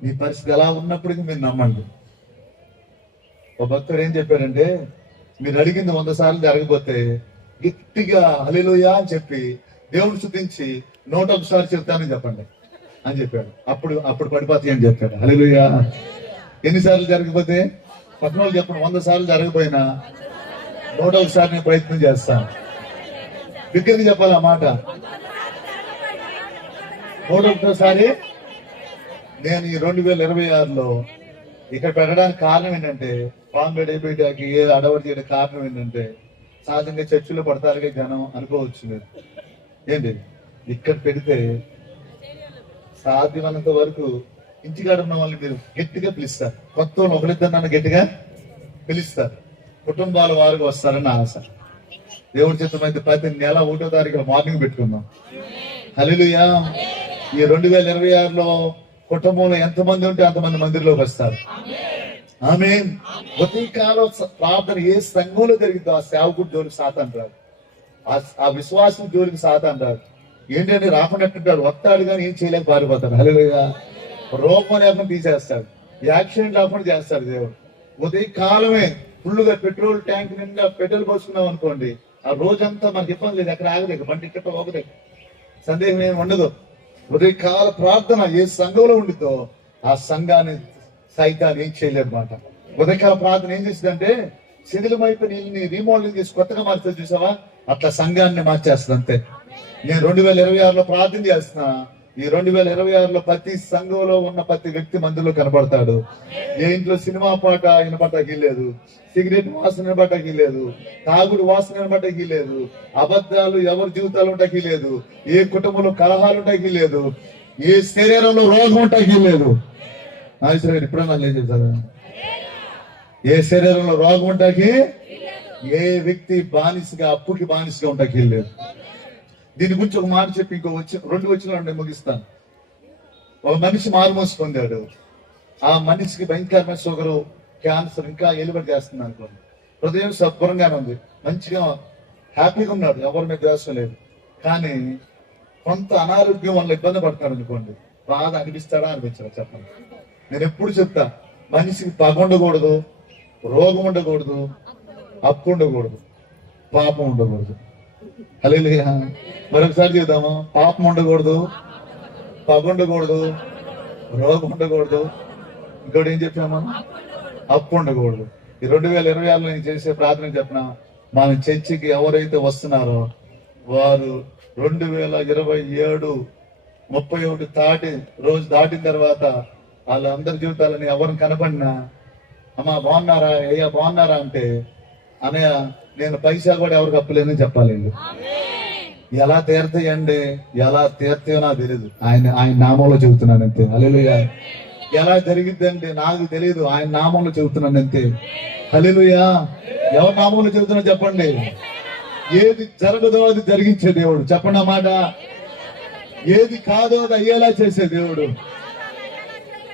మీ పరిస్థితి ఎలా ఉన్నప్పటికీ మీరు నమ్మండి. ఒక భక్తుడు ఏం చెప్పారంటే, మీరు అడిగింది 100 సార్లు జరగకపోతే గట్టిగా హల్లెలూయా అని చెప్పి దేవుడు స్తుతించి 101 సార్లు చెప్తానని చెప్పండి అని చెప్పాడు. అప్పుడు పడిపోతాయి అని చెప్పాడు. హల్లెలూయా. ఎన్నిసార్లు జరగకపోతే? పక్కన వాళ్ళు చెప్పండి, 100 సార్లు జరగకపోయినా 101 సార్లు నేను ప్రయత్నం చేస్తాను. బిగ్గరగా చెప్పాలి ఆ మాట. 101సారి నేను ఈ 2026లో ఇక్కడ పెట్టడానికి కారణం ఏంటంటే, పాంబేడ్ అయిపోయాకి ఏ అడవడి చేయడం కారణం ఏంటంటే, సహజంగా చర్చిలో పడతారుగా జనం అనుకోవచ్చు మీరు. ఏంటి ఇక్కడ పెడితే సాధ్యమైనంత వరకు ఇంటికాడ ఉన్న వాళ్ళని మీరు గట్టిగా పిలుస్తారు. కొత్త వాళ్ళు ఒకరిద్దరు నన్ను గట్టిగా పిలుస్తారు. కుటుంబాల వారికి వస్తారని ఆశ. దేవుడి చిత్తమైతే ప్రతి నెల 1వ తారీఖు మార్నింగ్ పెట్టుకుందాం. హల్లెలూయా. ఈ 2026లో కుటుంబంలో ఎంతమంది ఉంటే అంతమంది మందిరంలోకి వస్తారు. ఆమేన్. ఉదయకాలం ప్రార్థన ఏ సంఘంలో జరిగిందో ఆ సేవకుడి జోలికి సాతాను రాదు, ఆ విశ్వాసం జోలికి సాతాను రాదు. ఏంటంటే రాకుండా వస్తాడు కానీ ఏం చేయలేక పారిపోతాడు. హల్లెలూయా. రోగం లేకుండా తీసేస్తాడు, యాక్సిడెంట్ లేకుండా చేస్తాడు దేవుడు. ఉదయకాలమే ఫుల్గా పెట్రోల్ ట్యాంక్ నిండా పెట్రోల్ పోసుకున్నాం అనుకోండి, ఆ రోజంతా మనకి ఇబ్బంది లేదు, ఎక్కడ ఆగలేదు, బండి ఇక్కడ ఒకలేదు, సందేహం ఏమి ఉండదు. ఉదయకాల ప్రార్థన ఏ సంఘంలో ఉండితో ఆ సంఘాన్ని సైతాన్ని ఏం చేయలేదు మాట. ఉదయకాల ప్రార్థన ఏం చేసిందంటే, శిథిలమైపోయి నీళ్ళని రీమోడలింగ్ చేసి కొత్తగా మార్చేది చూసావా, అట్లా సంఘాన్ని మార్చేస్తుంది అంతే. నేను 2026లో ప్రార్థన చేస్తున్నా, ఈ 2026లో ప్రతి సంఘంలో ఉన్న ప్రతి వ్యక్తి మందిలో కనపడతాడు. ఏ ఇంట్లో సినిమా పాట వినపడటానికి లేదు, సిగరెట్ వాసన వినపడటానికి లేదు, తాగుడు వాసన వినపడటానికి లేదు, అబద్ధాలు ఎవరి జీవితాలు ఉండటానికి లేదు, ఏ కుటుంబంలో కలహాలు ఉండటానికి లేదు, ఏ శరీరంలో రోగం ఉండటానికి లేదు. ఇప్పుడన్నా లేదు చెప్తారా? ఏ శరీరంలో రోగం ఉండటానికి, ఏ వ్యక్తి బానిసగా అప్పుకి బానిసగా ఉండటానికి లేదు. దీని గురించి ఒక మాట చెప్పి ఇంకో రెండు వచ్చిన ముగిస్తాను. ఒక మనిషి మారుమోసి పొందాడు. ఆ మనిషికి భయంకరమైన షుగరు, క్యాన్సర్, ఇంకా ఎలుబడి చేస్తుంది అనుకోండి. హృదయం శుభ్రంగానే ఉంది, మంచిగా హ్యాపీగా ఉన్నాడు, ఎవరి మీద ద్వేషం లేదు. కానీ కొంత అనారోగ్యం వల్ల ఇబ్బంది పడతాడు అనుకోండి, బాధ అనిపిస్తాడా అనిపించడా చెప్పండి? నేను ఎప్పుడు చెప్తా, మనిషికి పగ ఉండకూడదు, రోగం ఉండకూడదు, అప్పు ఉండకూడదు, పాపం ఉండకూడదు. హల్లెలూయా. మరొకసారి చెప్దాము, పాపం ఉండకూడదు, పగ ఉండకూడదు, రోగం ఉండకూడదు, ఇంకోటి ఏం చెప్పాము, అప్పు ఉండకూడదు. ఈ 2026లో నేను చేసే ప్రార్థన చెప్పిన, మన చర్చికి ఎవరైతే వస్తున్నారో వారు 2027 31 రోజు దాటిన తర్వాత వాళ్ళందరి జీవితాలని ఎవరిని కనపడినా, అమ్మా బాగున్నారా, అయ్యా బాగున్నారా అంటే, అనయ్య నేను పైసా కూడా ఎవరికి అప్పులేదని చెప్పాలి. ఎలా తీర్తాయండి, ఎలా తీర్తాయో నాకు తెలియదు, ఆయన నామంలో చెబుతున్నాను అంతే. హల్లెలూయా. ఎలా జరిగిద్దంటే నాకు తెలియదు, ఆయన నామంలో చెబుతున్నాను అంతే. హల్లెలూయా. ఎవరి నామంలో చెబుతున్నా చెప్పండి. ఏది జరగదో అది జరిగించే దేవుడు, చెప్పండి అన్నమాట. ఏది కాదో అది అయ్యేలా చేసే దేవుడు.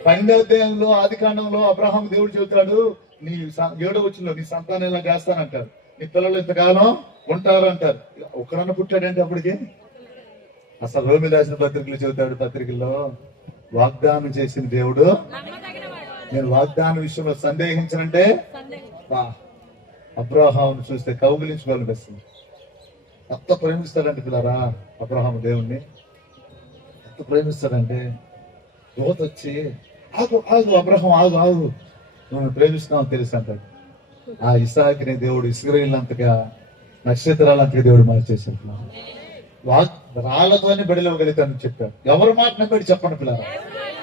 12వ అధ్యాయంలో ఆదికాండంలో అబ్రహాం దేవుడు చెబుతాడు, నీ 7వ వచనంలో నీ సంతానం ఇలా చేస్తానంటారు, నీ పిల్లలు ఇంతకాలం ఉంటారు అంటారు. ఒక్కడన్నా పుట్టాడంటే అప్పటికి. అసలు రోమి రాసిన పత్రికలు చెబుతాడు, పత్రికల్లో వాగ్దానం చేసిన దేవుడు, నేను వాగ్దానం విషయంలో సందేహించనంటే అబ్రహాం చూస్తే కౌగిలించుకోవాలనిపిస్తుంది. ఎంత ప్రేమిస్తాడంటే పిల్లరా అబ్రహాం దేవుణ్ణి, ఎంత ప్రేమిస్తాడంటే యువత వచ్చి ఆగు ఆగు అబ్రహాం ఆగు ఆగు, నువ్వు ప్రేమిస్తున్నావు తెలుసు అంటాడు. ఆ ఇస్సాకుని దేవుడు ఇశ్రాయేలునంతగా నక్షత్రాలంతగా దేవుడు మార్చేసాడు. రాళ్లతోనే బడిలోగలుగుతానని చెప్పాడు. ఎవరి మాట నమ్మాడు చెప్పండి పిల్లరా,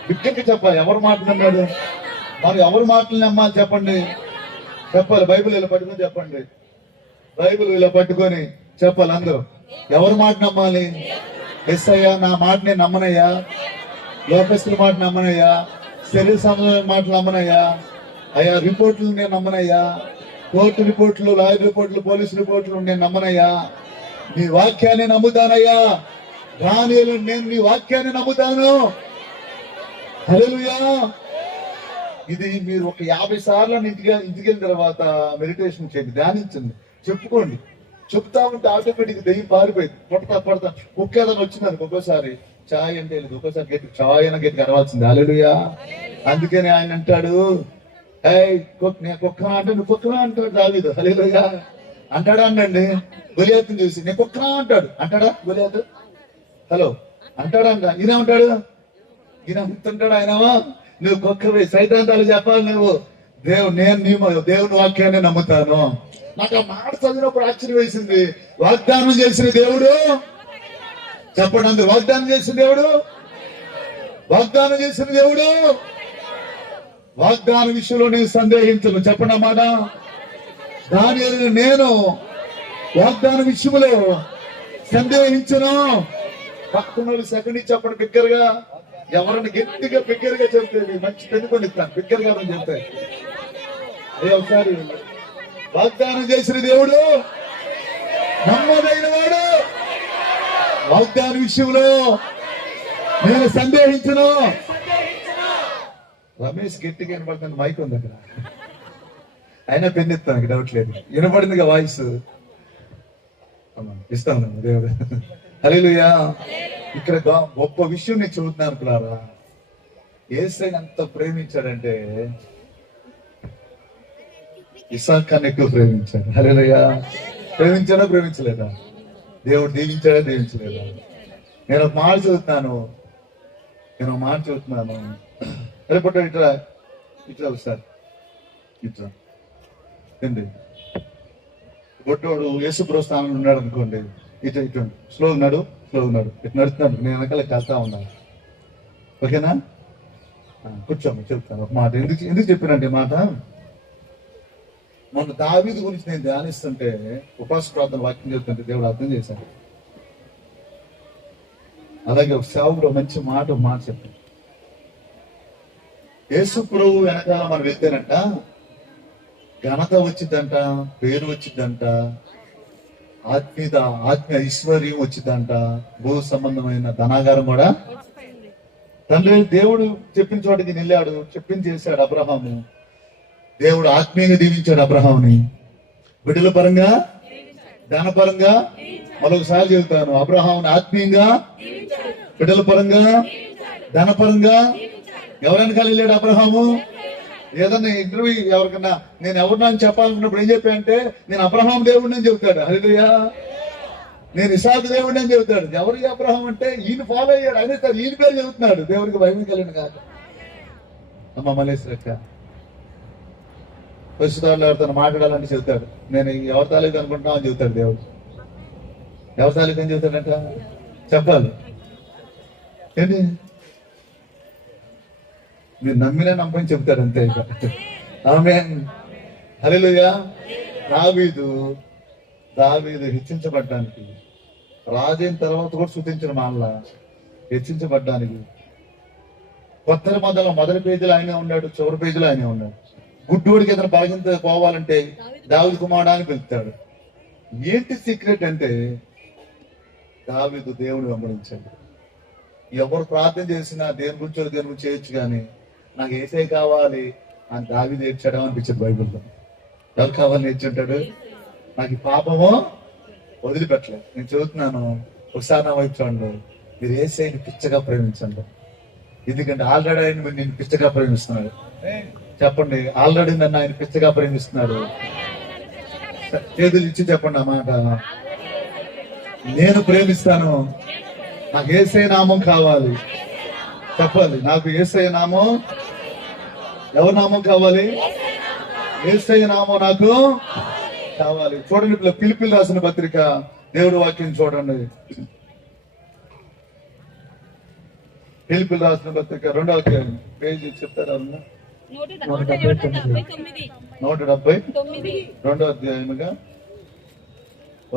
బిడ్డకి చెప్పాలి. ఎవరి మాట నమ్మాడు? మరి ఎవరి మాటలు నమ్మాలి చెప్పండి? చెప్పాలి. బైబిల్ ఇలా పట్టుకొని చెప్పండి, బైబిల్ ఇలా పట్టుకొని చెప్పాలి అందరూ. ఎవరి మాట నమ్మాలి? ఎస్సయ్యా నా మాట నేను నమ్మనయ్యా, లోకస్తుల మాట నమ్మనయ్యా, శరీర సంబంధమైన మాటలు నమ్మనయ్యా, అయ్యా రిపోర్ట్లు నేను నమ్మనయ్యా, కోర్టు రిపోర్ట్లు, లాయర్ రిపోర్ట్లు, పోలీసు రిపోర్ట్లు నేను నమ్మనయ్యా, నీ వాక్యాన్ని నమ్ముతానయ్యా. దానియేలు నేను నీ వాక్యాన్ని నమ్ముతాను. హల్లెలూయా. ఇది మీరు ఒక 50 సార్లు ఇంటికి తర్వాత మెడిటేషన్ చేయండి, ధ్యానించండి, చెప్పుకోండి. చెప్తా ఉంటే ఆటోమేటిక్ దెయ్యం పారిపోయింది. పడతా కుక్కేదని వచ్చింది ఒక్కోసారి చాయ్ అంటే లేదు, ఒక్కోసారి గట్టి చాయ్ అయినా గట్టి కనవాల్సింది. హల్లెలూయా. అందుకని ఆయన అంటాడు, నేను కుక్కనా అంటే నువ్వు కుక్కనా అంటాడు దావీదు. హల్లెలూయా. అంటాడా అండి గొలియాతుని చూసి నేను కుక్కనా అంటాడు. అంటాడా గొలియాతు? హలో అంటాడంట. ఈయన ఉంటాడు, ఈయన అంటుంటాడు ఆయనవా నువ్వు కుక్కవే, సైతాంతాలు చెప్పాలి నువ్వు. నేను దేవుని వాక్యాన్ని నమ్ముతాను. నాకు ఆ మాట చదివినప్పుడు ఆశ్చర్యం వేసింది. వాగ్దానం చేసిన దేవుడు చెప్పండి అందరు, వాగ్దానం చేసిన దేవుడు, వాగ్దానం చేసిన దేవుడు. వాగ్దాన విషయంలో నేను సందేహించను, చెప్పండి అన్నమాట. దానియేలు నేను వాగ్దాన విషయంలో సందేహించను. పక్కన సెకండ్ చెప్పండి బిగ్గరగా. ఎవరైనా గట్టిగా బిగ్గరగా చెప్తే మంచి పెన్నుకొని ఇస్తాను, బిగ్గరగా చెప్తే. అయ్యో ఒకసారి వాగ్దానం చేసిన దేవుడు నమ్మదైన వాడు, వాగ్దాన విషయంలో నేను సందేహించను. రమేష్ గట్టిగా వినపడుతుంది, మైక్ ఉంది అక్కడ, అయినా పెన్నెత్తాను, డౌట్ లేదు. వినపడిందిగా వాయిస్, ఇస్తాను దేవుడు. హల్లెలూయా. ఇక్కడ గొప్ప విషయం నేను చెబుతున్నాను పిల్లారా. యేసయ్యను ఎంత ప్రేమించాడంటే ఇస్సాకుని ఎక్కువ ప్రేమించాడు. హల్లెలూయా. ప్రేమించాడా ప్రేమించలేదా? దేవుడు దీవించాడా దీవించలేదా? నేను ఒక మాట చదువుతున్నాను, రేపటి ఇట్లా ఒకసారి ఇట్లా ఏంటి గొట్టోడు యేసుప్రభు స్థానంలో ఉన్నాడు అనుకోండి, ఇటు స్లో ఉన్నాడు, ఇటు నడుస్తున్నాడు, నేను వెనకాల వెళ్తా ఉన్నాను. ఓకేనా? కూర్చోమ్మ, చెప్తాను ఒక మాట. ఎందుకు చెప్పినంటే మాట, మొన్న దావీదు గురించి నేను ధ్యానిస్తుంటే, ఉపాస ప్రార్థన వాక్యం చెప్తుంటే దేవుడు అర్థం చేశాడు. అలాగే ఒక సేవకుడు మంచి మాట చెప్పాడు. యేసు ప్రభు వెనకాల మనం వెళ్తేనంట ఘనత వచ్చిందంట, పేరు వచ్చిందంట, ఆత్మీయ ఐశ్వర్యం వచ్చిందంట, భూ సంబంధమైన ధనాగారం కూడా. తండ్రి దేవుడు చెప్పిన చోటికి వెళ్ళాడు, చెప్పింది చేశాడు అబ్రహాము. దేవుడు ఆత్మీయంగా దీవించాడు అబ్రహాముని, బిడ్డల పరంగా, ధనపరంగా. మరొకసారి చెబుతాను, అబ్రహాముని ఆత్మీయంగా, బిడ్డల పరంగా, ధనపరంగా. ఎవరెనకాల వెళ్ళాడు అబ్రహాము? ఏదన్నా ఇంటర్వ్యూ ఎవరికన్నా నేను ఎవరినా అని చెప్పాలనుకున్నప్పుడు ఏం చెప్పానంటే, నేను అబ్రహాం దేవుడిని అని చెబుతాడు. హల్లెలూయా. నేను ఇసాకు దేవుడిని అని చెబుతాడు. ఎవరికి అబ్రహాం అంటే ఈయన ఫాలో అయ్యాడు, అయినా సరే ఈయన పేరు చెబుతున్నాడు. దేవుడికి భయం కలిగిన కాదు. అమ్మ మలేశ్వరక్క పరిశుద్ధాలు ఎవరితో మాట్లాడాలని చెబుతాడు. నేను ఎవరి తాలూకు అనుకుంటున్నా అని చెబుతాడు దేవుడు. ఎవరి తాలూకు అని చెబుతాడంట చెప్పాలి. ఏంటి మీరు నమ్మినా నమ్మని చెప్తాడు అంతే. ఇక ఆమేన్. హల్లెలూయా. దావీదు హెచ్చించబడ్డానికి, రాజైన తర్వాత కూడా స్తుతించిన మానలా హెచ్చించబడ్డానికి. కొత్త నిబంధనలో మొదటి పేజీలో ఆయనే ఉన్నాడు, చివరి పేజీలో ఆయనే ఉన్నాడు. గుడ్డోడికి ఏదైనా బలగింత పోవాలంటే దావీదు కుమారుడు అని పిలుస్తాడు. ఏంటి సీక్రెట్ అంటే, దావీదు దేవుని వెంబడించాడు. ఎవరు ప్రార్థన చేసినా దేని గురించి చేయొచ్చు, కానీ నాకు ఏసై కావాలి అని దావీదు ఏడ్చాడు అనిపించింది బైబిల్లో. ఎవరు కావాలని ఏడ్చుంటాడు? నాకు ఈ పాపము వదిలిపెట్టలేదు. నేను చదువుతున్నాను, ఒకసారి నా వైపు చూడండి. మీరు ఏసైని పిచ్చగా ప్రేమించండి, ఎందుకంటే ఆల్రెడీ ఆయన మీరు నేను పిచ్చగా ప్రేమిస్తున్నాడు. చెప్పండి, ఆల్రెడీ నన్ను ఆయన పిచ్చగా ప్రేమిస్తున్నాడు. చేతులు ఇచ్చి చెప్పండి ఆ మాట. నేను ప్రేమిస్తాను, నాకు యేసయ్య నామం కావాలి. చెప్పాలి, నాకు యేసయ్య నామం. ఎవరి నామం కావాలి? యేసయ్య నామం నాకు కావాలి. చూడండి, పిలిపిలు రాసిన పత్రిక దేవుడి వాక్యం చూడండి. పిలిపిలు రాసిన పత్రిక 2వ పేజీ చెప్తారా? 170 2వ అధ్యాయముగా.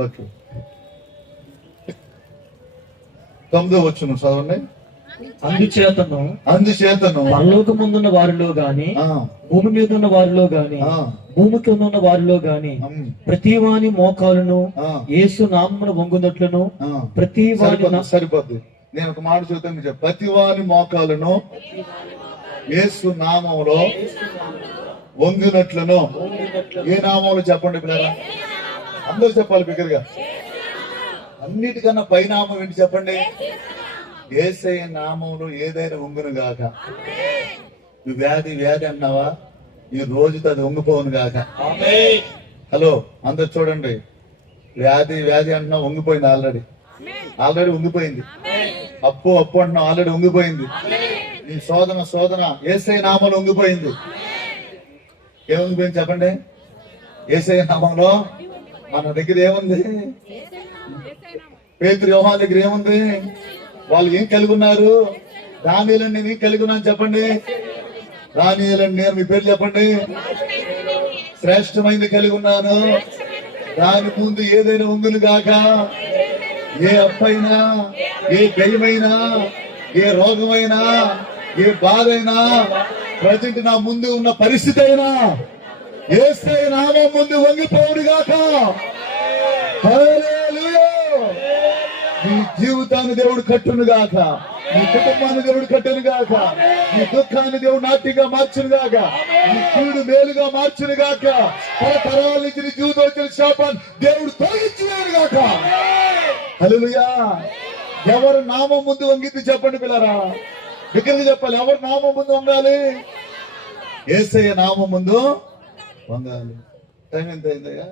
ఓకే, 9వ వచనం చదవండి. అందుచేతను పరలోకముందున్న వారిలో గాని, భూమి మీద ఉన్న వారిలో గాని, భూమి కింద ఉన్న వారిలో గాని, ప్రతి వాని మోకాలను యేసు నామమున వంగునట్లును, ప్రతి వాని. సరిపోద్ది. నేను ఒక మాట చూద్దాం. ప్రతి వాని మోకాలను యేసు నామములో వంగినట్లును. ఏ నామంలో చెప్పండి పిల్లరా? అందరూ చెప్పాలి బిగ్గరగా. అన్నిటికన్నా పైనామం ఏంటి చెప్పండి? యేసయ్య నామంలో ఏదైనా వంగును గాక. నువ్వు వ్యాధి అన్నావా, ఈ రోజుతో అది వంగిపోవును గాక. హలో, అందరు చూడండి. వ్యాధి అంటున్నావు, వంగిపోయింది. ఆల్రెడీ వంగిపోయింది. అప్పు అంటున్నావు, ఆల్రెడీ వంగిపోయింది. నీ శోధన యేసయ్య నామంలో వంగిపోయింది. ఏముంగిపోయింది చెప్పండి? యేసయ్య నామంలో. మన దగ్గర ఏముంది? పేతురు యోహాను దగ్గర ఏముంది? వాళ్ళు ఏం కలిగి ఉన్నారు? దానియేలుని నేను ఏం కలిగి ఉన్నాను చెప్పండి? దానియేలుని నేను, మీ పేరు చెప్పండి. శ్రేష్టమైనది కలిగి ఉన్నాను. దాని ముందు ఏదైనా ఉంగును గాక. ఏ అప్పైనా, ఏ దయ్యమైనా, ఏ రోగమైనా, ఏ బాధ అయినా, ప్రజెంట్ నా ముందు ఉన్న పరిస్థితి అయినా యేసయ్య నామం ముందు వంగిపోవును గాక. హల్లెలూయా. నీ జీవితాన్ని దేవుడు కట్టును గాక. నీ కుటుంబాన్ని దేవుడు కట్టును గాక. నీ దుఃఖాన్ని దేవుడు నాట్యంగా మార్చును గాక. నీ కీడు మేలుగా మార్చును గాక. తరతరాల నుంచి నీ జీవితంలో వచ్చిన శాపాన్ని దేవుడు తొలగించును గాక. హల్లెలూయా. ఎవరు నామం ముందు వంగిద్ది చెప్పండి పిల్లరా? విగ్రహం చెప్పాలి. ఎవరు నామం ముందు వంగాలి? యేసయ్య నామం ముందు వంగాలి. టైం ఎంత అయిందయ్యా?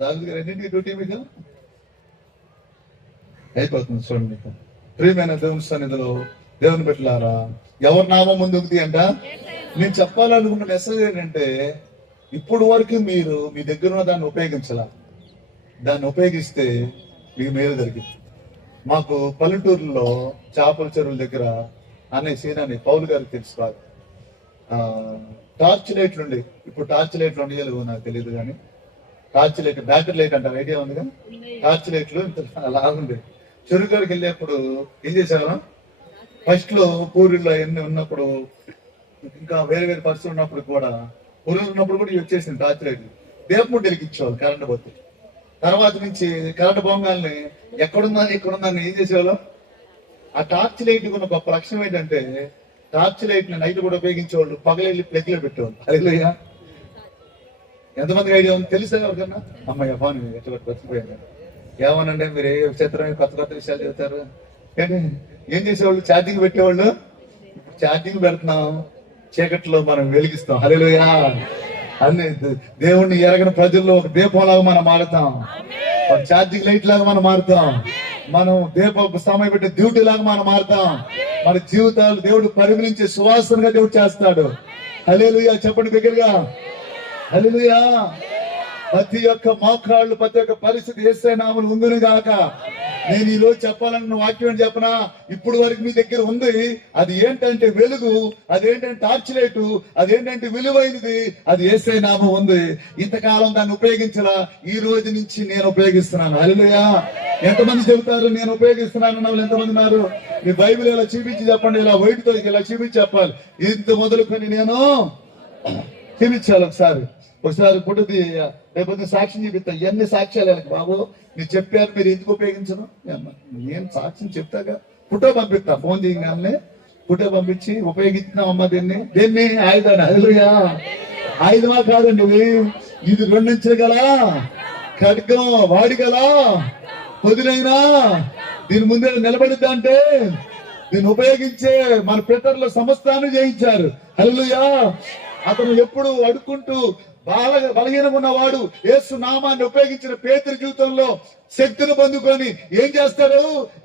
దావీదు గారు ఎన్నింటికి డ్యూటీ మీకు అయిపోతుంది? చూడండి, ప్రియమైన దేవుని సన్నిధిలో దేవుని బిడ్డలారా, ఎవరి నామం ముందు ఉంది అంట. నేను చెప్పాలనుకున్న మెసేజ్ ఏంటంటే, ఇప్పుడు వరకు మీరు మీ దగ్గర ఉన్న దాన్ని ఉపయోగించాల. దాన్ని ఉపయోగిస్తే మీకు మేలు జరిగింది. మాకు పల్లెటూరులో చేపల చెరువుల దగ్గర అనే సీన్ అని పౌలు గారికి తెలుసు బాగా. టార్చ్ లైట్లు ఉండి, ఇప్పుడు టార్చ్ లైట్లు ఉండేవి నాకు తెలియదు కానీ టార్చ్ లైట్, బ్యాటరీ లైట్ అంటారు, ఐడియా ఉందిగా. టార్చ్ లైట్లు అలా ఉంది. చెరువుకాడికి వెళ్ళేప్పుడు ఏం చేసేవాళ్ళం, ఫస్ట్ లో పూరిలో అవన్నీ ఉన్నప్పుడు, ఇంకా వేరే వేరే పరిస్థితులు ఉన్నప్పుడు కూడా, ఊరిలో ఉన్నప్పుడు కూడా ఇవి వచ్చేసింది టార్చ్ లైట్లు. దీపం వెలిగించేవాళ్ళు కరెంట్ పోతే. తర్వాత నుంచి కరెంట్ పోగానే ఎక్కడుందని ఏం చేసేవాళ్ళం, ఆ టార్చ్ లైట్ ఉన్న గొప్ప లక్షణం ఏంటంటే టార్చ్ లైట్ ని నైట్ కూడా ఉపయోగించేవాళ్ళు, పగలెళ్ళి ప్లగ్ లో పెట్టేవాళ్ళు. హల్లెలూయా. ఎంతమందికి ఐడియా ఉంది, తెలుసా ఎవరికన్నా? అమ్మాయి బాను ఎట్లా బతికిపోయాను. ఏమనంటే మీరు ఏ విచిత్రమైన కొత్త కొత్త విషయాలు చెబుతారు. ఏం చేసేవాళ్ళు, ఛార్జింగ్ పెట్టేవాళ్ళు. ఛార్జింగ్ పెడుతున్నాం, చీకట్లో మనం వెలిగిస్తాం. హల్లెలూయా. అన్ని దేవుణ్ణి ఎరగని ప్రజల్లో ఒక దీపంలాగా మనం మారుతాం, ఒక ఛార్జింగ్ లైట్ లాగా మనం మారుతాం, మనం దీప సమయం పెట్టే డ్యూటీ లాగా మనం మారుతాం. మన జీవితాలు దేవుడు పరిగణించే సువాసనగా దేవుడు చేస్తాడు. హల్లెలూయా. చెప్పండి దగ్గరగా, హల్లెలూయా. ప్రతి ఒక్క మోకాళ్ళు, ప్రతి ఒక్క పరిస్థితి యేసయ్య నామమున ఉండును గాక. నేను ఈ రోజు చెప్పాలన్న వాక్యం చెప్పనా, ఇప్పుడు వరకు మీ దగ్గర ఉంది. అది ఏంటంటే వెలుగు, అదేంటంటే టార్చ్ లైట్, అదేంటంటే విలువైనది, అది యేసయ్య నామం ఉంది. ఇంతకాలం దాన్ని ఉపయోగించలా, ఈ రోజు నుంచి నేను ఉపయోగిస్తున్నాను. హల్లెలూయా. ఎంతమంది చెబుతారు నేను ఉపయోగిస్తున్నాను అన్న వాళ్ళు ఎంతమంది ఉన్నారు? మీ బైబిల్ ఇలా చూపించి చెప్పండి, ఇలా వైట్తో ఇలా చూపించి చెప్పాలి. ఇంత మొదలుకొని నేను చూపించాలి. ఒకసారి పుట్టుది రేపు సాక్ష్యం చూపిస్తా. ఎన్ని సాక్ష్యాలు బాబు మీరు చెప్పారు, మీరు ఎందుకు ఉపయోగించను? నేను సాక్ష్యం చెప్తాగా, ఫోటో పంపిస్తా. ఫోన్ చేయగానే ఫోటో పంపించి ఉపయోగించినాం అమ్మ దేన్ని ఆయుధాన్ని. హల్లెలూయా. ఆయుధమా కాదండి ఇది, 2 ఇంచులు గల ఖడ్గం, వాడిగల పొదునైనా దీని ముందే నిలబడిద్దా అంటే దీన్ని ఉపయోగించే మన పితరులు సమస్తాన్ని జయించారు. హల్లెలూయా. అతను ఎప్పుడు అడుక్కుంటూ బలహీనంగా ఉన్నవాడు యేసు నామాన్ని ఉపయోగించిన పేతురు జీవితంలో శక్తిని పొందుకొని ఏం చేస్తాడు,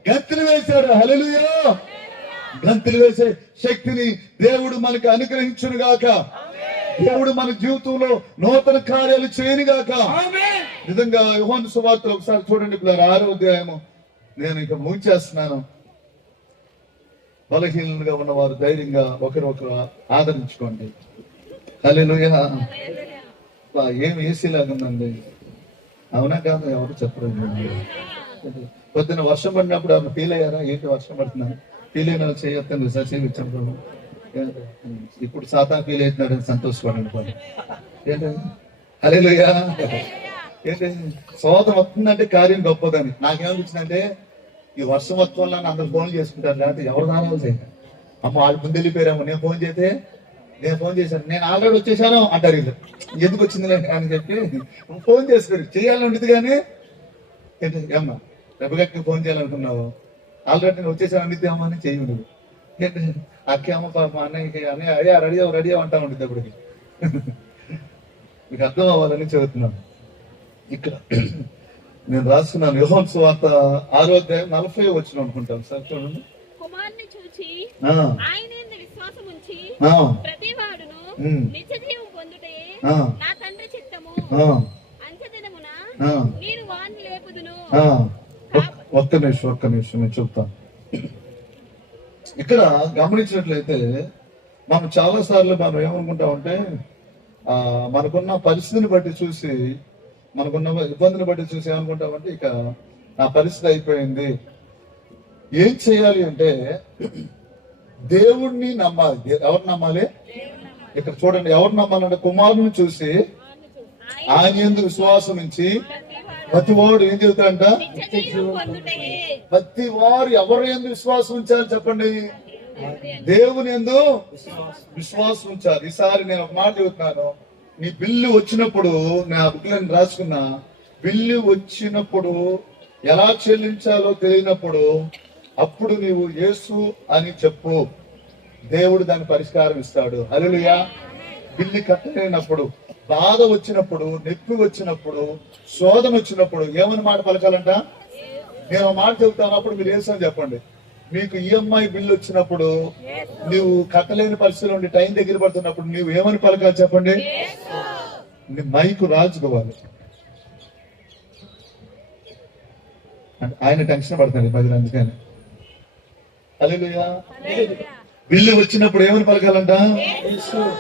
గంతులు వేశాడు. హల్లెలూయా. గంతులు వేసే శక్తిని దేవుడు మనకు అనుగ్రహించును గాక. దేవుడు మన జీవితంలో నూతన కార్యాలు చేయను గాక. నిజంగా యోహాను సువార్తలు ఒకసారి చూడండి, 6వ అధ్యాయము. నేను ఇక ముగించేస్తున్నాను. బలహీనంగా ఉన్నవారు ధైర్యంగా ఒకరొకరు ఆదరించుకోండి. హల్లెలూయా. ఏమి ఏసీలాగా ఉందండి, అవునా కాదు? ఎవరు చెప్పరు. పొద్దున్న వర్షం పడినప్పుడు ఆమె ఫీల్ అయ్యారా? ఏంటి వర్షం పడుతున్నాను ఫీల్ అయినా చేయొద్దని రిసర్చ్ చేయించాము. ఇప్పుడు సాతాన్ ఫీల్ అవుతున్నాడని సంతోషపడండి. ఏంటి హల్లెలూయా. ఏంటి సోదం వస్తుందంటే కార్యం గొప్పదని. నాకేమనిపించిందంటే ఈ వర్షం వస్తుంది వల్ల అందరు ఫోన్లు చేసుకుంటారు, లేకపోతే ఎవరు దానాలు చేయాలి. అమ్మ వాళ్ళు ముందు వెళ్ళిపోయాము, నేను ఫోన్ చేశాను, నేను ఆల్రెడీ వచ్చేసాను అంటారు వీళ్ళు. ఎందుకు వచ్చింది అని చెప్పి ఫోన్ చేసుకోరు, చేయాలని ఉండదు. కానీ ఏంటి అమ్మా రెబ్బగట్టి ఫోన్ చేయాలనుకున్నావు, ఆల్రెడీ నేను వచ్చేసాను అనిద్ది అమ్మ అని చేయి ఉండదు. ఏంటి అక్క అమ్మ మా అన్నయ్యకి అన్నయ్య రెడీ అంటా ఉంటుంది. అప్పటికి మీకు అర్థం అవ్వాలని చెబుతున్నాను. ఇక్కడ నేను రాస్తున్నాను యోహాను సువార్త 6వ అధ్యాయం 40 వచ్చిన అనుకుంటాను సార్. చూడండి. కుమారుని చూచి ఆయన యందు విశ్వాసం ఉంచి ప్రతివాడును నిత్యజీవం పొందుటయే నా తండ్రి చిత్తము. అంత్యదినమున నేను వాణ్ణి లేపుదును. ఒక్క నిమిషం నేను చెప్తాను. ఇక్కడ గమనించినట్లయితే మనం చాలా సార్లు మనం ఏమనుకుంటామంటే మనకున్న పరిస్థితిని బట్టి చూసి, మనకున్న ఇబ్బందిని బట్టి చూసి ఏమనుకుంటామంటే ఇక నా పరిస్థితి అయిపోయింది, ఏం చేయాలి అంటే దేవుణ్ణి నమ్మాలి. ఎవరు నమ్మాలి? ఇక్కడ చూడండి, ఎవరు నమ్మాలంటే కుమారుని చూసి ఆయన యందు విశ్వాసం ఉంచి ప్రతి వాడు ఏం చెబుతాడంట, ప్రతి వారు ఎవరు యందు విశ్వాసం ఉంచాలి చెప్పండి, దేవుని యందు విశ్వాసం ఉంచాలి. ఈసారి నేను ఒక మాట చెబుతున్నాను, నీ బిల్లు వచ్చినప్పుడు, నా బుక్లను రాసుకున్నా, బిల్లు వచ్చినప్పుడు ఎలా చెల్లించాలో తెలియనప్పుడు అప్పుడు నీవు యేసు అని చెప్పు, దేవుడు దాని పరిష్కారం ఇస్తాడు. హల్లెలూయా. బిల్లు కట్టలేనప్పుడు, బాధ వచ్చినప్పుడు, నొప్పి వచ్చినప్పుడు, శోధన వచ్చినప్పుడు ఏమని మాట పలకాలంట? నేను ఒక మాట చెబుతాను, అప్పుడు మీరు యేసు అని చెప్పండి. మీకు ఈఎంఐ బిల్లు వచ్చినప్పుడు, నువ్వు కట్టలేని పరిస్థితులు ఉండి టైం దగ్గర పడుతున్నప్పుడు నువ్వు ఏమని పలకాలి చెప్పండి? మైకు రాజుకోవాలి. ఆయన టెన్షన్ పడతాడు 10 అందుకని. హల్లెలూయా. బిల్లు వచ్చినప్పుడు ఏమని పలకాలంట?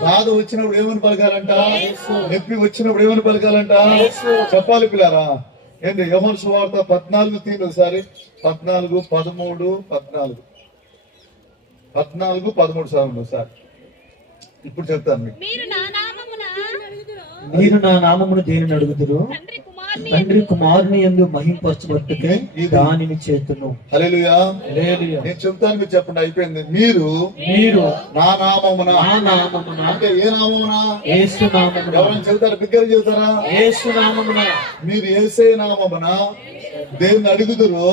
బాధ వచ్చినప్పుడు ఏమని పలకాలంట? నొప్పి వచ్చినప్పుడు ఏమని పలకాలంట? చెప్పాలి పిల్లారా. ఏంటి యోహాను సువార్త 14 తీయండి ఒకసారి. 14, 13, 14 సార్లు ఒకసారి. ఇప్పుడు చెప్తాను మీకు. మీరు నా నామమును దేనిని అడుగుదురు, తండ్రి కుమారుని యందు మహింపరచబట్టుకే దానిని చేతును. హల్లెలూయా. నేను చెప్తాను, మీరు చెప్పండి. అయిపోయింది. మీరు నా నామమున. అంటే ఏ నామమున? యేసు నామమున. ఎవరైనా చెబుతారా? బిగ్గరగా చెబుతారా? యేసు నామమున. మీరు యేసే నామమున దేన్ని అడుగుదురు.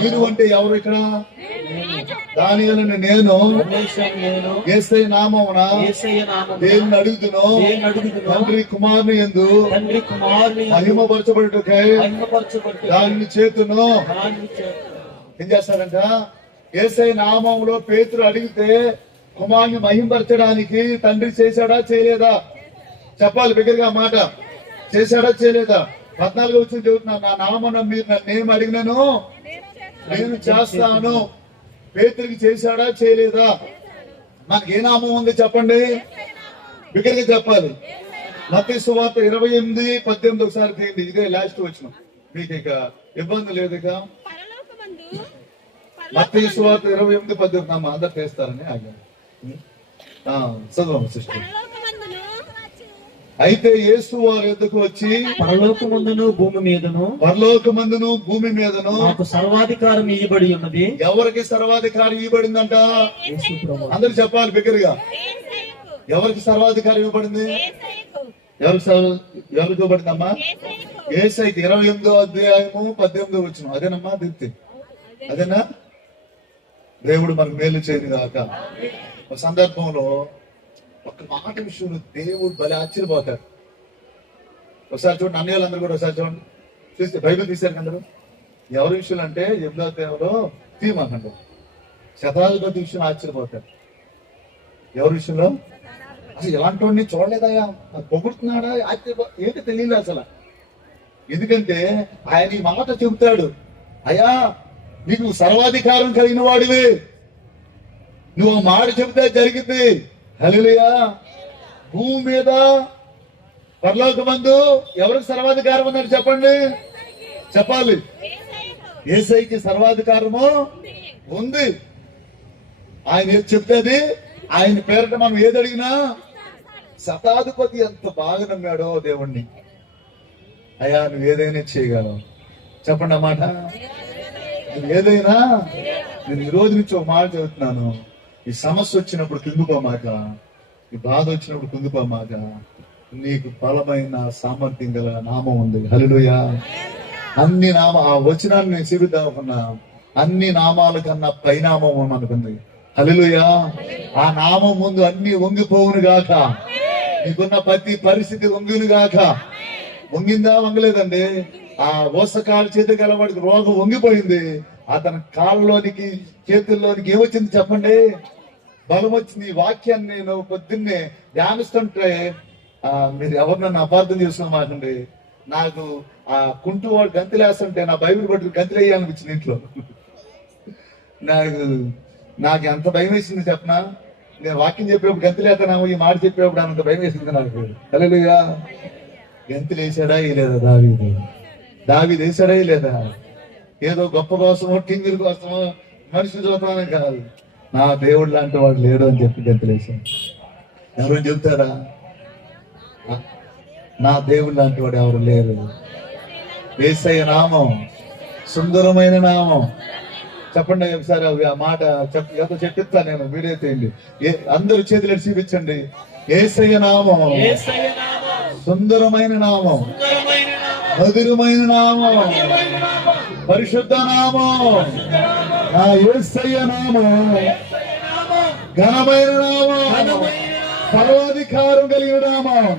మీరు అంటే ఎవరు ఇక్కడ? దానియేలును నేను యేసయ్య నామమున దేన్ని అడుగుదును, తండ్రి కుమారుని యందు మహిమపరచబడుటకై దాన్ని చేతును. ఏం చేస్తారంట? యేసయ్య నామములో పేతురు అడిగితే కుమారుని మహిమపరచడానికి తండ్రి చేశాడా చేయలేదా? చెప్పాలి బిగ్గరగా మాట. చేశాడా చేయలేదా? 14 వచ్చి చెబుతున్నా, నా నామమున మీరు నన్నేం అడిగినాను నేను చేస్తాను. పేతురికి చేశాడా చేయలేదా? మనకి ఏ నామం ఉంది చెప్పండి, బిగ్గరగా చెప్పాలి. మత్తయి సువార్త 28:18 ఒకసారి తీయండి. ఇదే లాస్ట్ వచ్చిన, మీకు ఇక ఇబ్బంది లేదు. ఇక మత్తయి సువార్త 28:18 అందరు చేస్తారని ఆగాను. చదవం సిస్టర్. అయితే యేసు వారి యొద్దకు వచ్చి పరలోకమందును భూమి మీదను నాకు సర్వాధికారం ఇవ్వబడి ఉన్నది. ఎవరికి సర్వాధికారం ఇవ్వబడిందంట? అందరు చెప్పాలి బిగ్గరగా. ఎవరికి సర్వాధికారం ఇవ్వబడింది? ఎవరికి ఇవ్వబడిందమ్మా? యేసయ్యకి. 28:18 అదేనమ్మా దీప్తి? అదేనా? దేవుడు మనకు మేలు చేయను గాక. ఒక సందర్భంలో ఒక మాట విషయంలో దేవుడు భలే ఆశ్చర్యపోతాడు. ఒకసారి చూడండి, అన్నయ్యలందరూ కూడా ఒకసారి చూడండి. చూస్తే బైబిల్ తీశారు అందరూ. ఎవరి విషయంలో అంటే ఎబ్లా దేవుడు తీయమాకండి. శతాధిపతి విషయంలో ఆశ్చర్యపోతాడు. ఎవరి విషయంలో? అసలు ఎలాంటి వాడిని చూడలేదయ్యా, పొగుడుతున్నాడా? ఏంటి తెలియదు అసలు. ఎందుకంటే ఆయన ఈ మాట చెబుతాడు, అయ్యా నీకు సర్వాధికారం కలిగిన వాడివి, నువ్వు ఆ మాట చెబితే జరిగింది. హల్లెలూయా. భూమి మీద పరలోకమందు ఎవరికి సర్వాధికారం ఉన్నాడు చెప్పండి, చెప్పాలి. యేసయ్యకి సర్వాధికారము ఉంది. ఆయన ఏది చెప్తే అది, ఆయన పేరట మనం ఏది అడిగినా. శతాధిపతి ఎంత బాగా నమ్మాడో దేవుణ్ణి. అయ్యా నువ్వు ఏదైనా చేయగలవు చెప్పండి అన్నమాట. నువ్వు ఏదైనా. నేను ఈ రోజు నుంచి ఒక మాట చెబుతున్నాను, ఈ సమస్య వచ్చినప్పుడు కుంగిపోమాక, ఈ బాధ వచ్చినప్పుడు కుంగిపోమాక, నీకు బలమైన సామర్థ్యం గల నామం ఉంది. హల్లెలూయా. అన్ని ఆ వచనాన్ని నేను చూపిద్దామనుకున్నా, అన్ని నామాల కన్నా పైనామం అనుకుంది. హల్లెలూయా. ఆ నామం ముందు అన్ని వంగిపోవును గాక. నీకున్న ప్రతి పరిస్థితి వంగును గాక. వంగిందా? వంగలేదండి. ఆ ఓసకాలు చేతి గలవాడికి రోగం వంగిపోయింది. అతని కాళ్ళలోనికి చేతుల్లోనికి ఏమొచ్చింది చెప్పండి? బలం వచ్చింది. ఈ వాక్యాన్ని నేను పొద్దున్నే ధ్యానిస్తుంటే మీరు ఎవరు నన్ను అపార్థం చేసుకున్నమాటండి. నాకు ఆ కుంటువాడు గంతులేస్తుంటే నా బైబిల్ పట్టుకు గంతులేయాలనిపించింది ఇంట్లో. నాకు ఎంత భయం వేసింది చెప్పనా. నేను వాక్యం చెప్పేప్పుడు గంతులేతనాము, ఈ మాట చెప్పేప్పుడు అంత భయం వేసింది నాకు. హల్లెలూయా. గంతులేసాడా లేదా దావీదు వేసాడా లేదా? ఏదో గొప్ప కోసమో కింగిరి కోసమో మనిషి చూద్దామని కాదు, నా దేవుడు లాంటి వాడు లేడు అని చెప్పి గంతులేసాడు. ఎవరు చెప్తారా? నా దేవుడు లాంటి వాడు ఎవరు లేరు. యేసయ్య నామం సుందరమైన నామం. చెప్పండి ఒకసారి ఆ మాట ఏదో చెప్పిస్తా నేను. వీడియో తీయండి, అందరూ చేతులు చూపించండి. యేసయ్య నామం సుందరమైన నామం, మధురమైన నామం, పరిశుద్ధ నామం. ఆ యేసయ్య నామం ఘనమైన నామం, సర్వాధికారం కలిగిన నామం.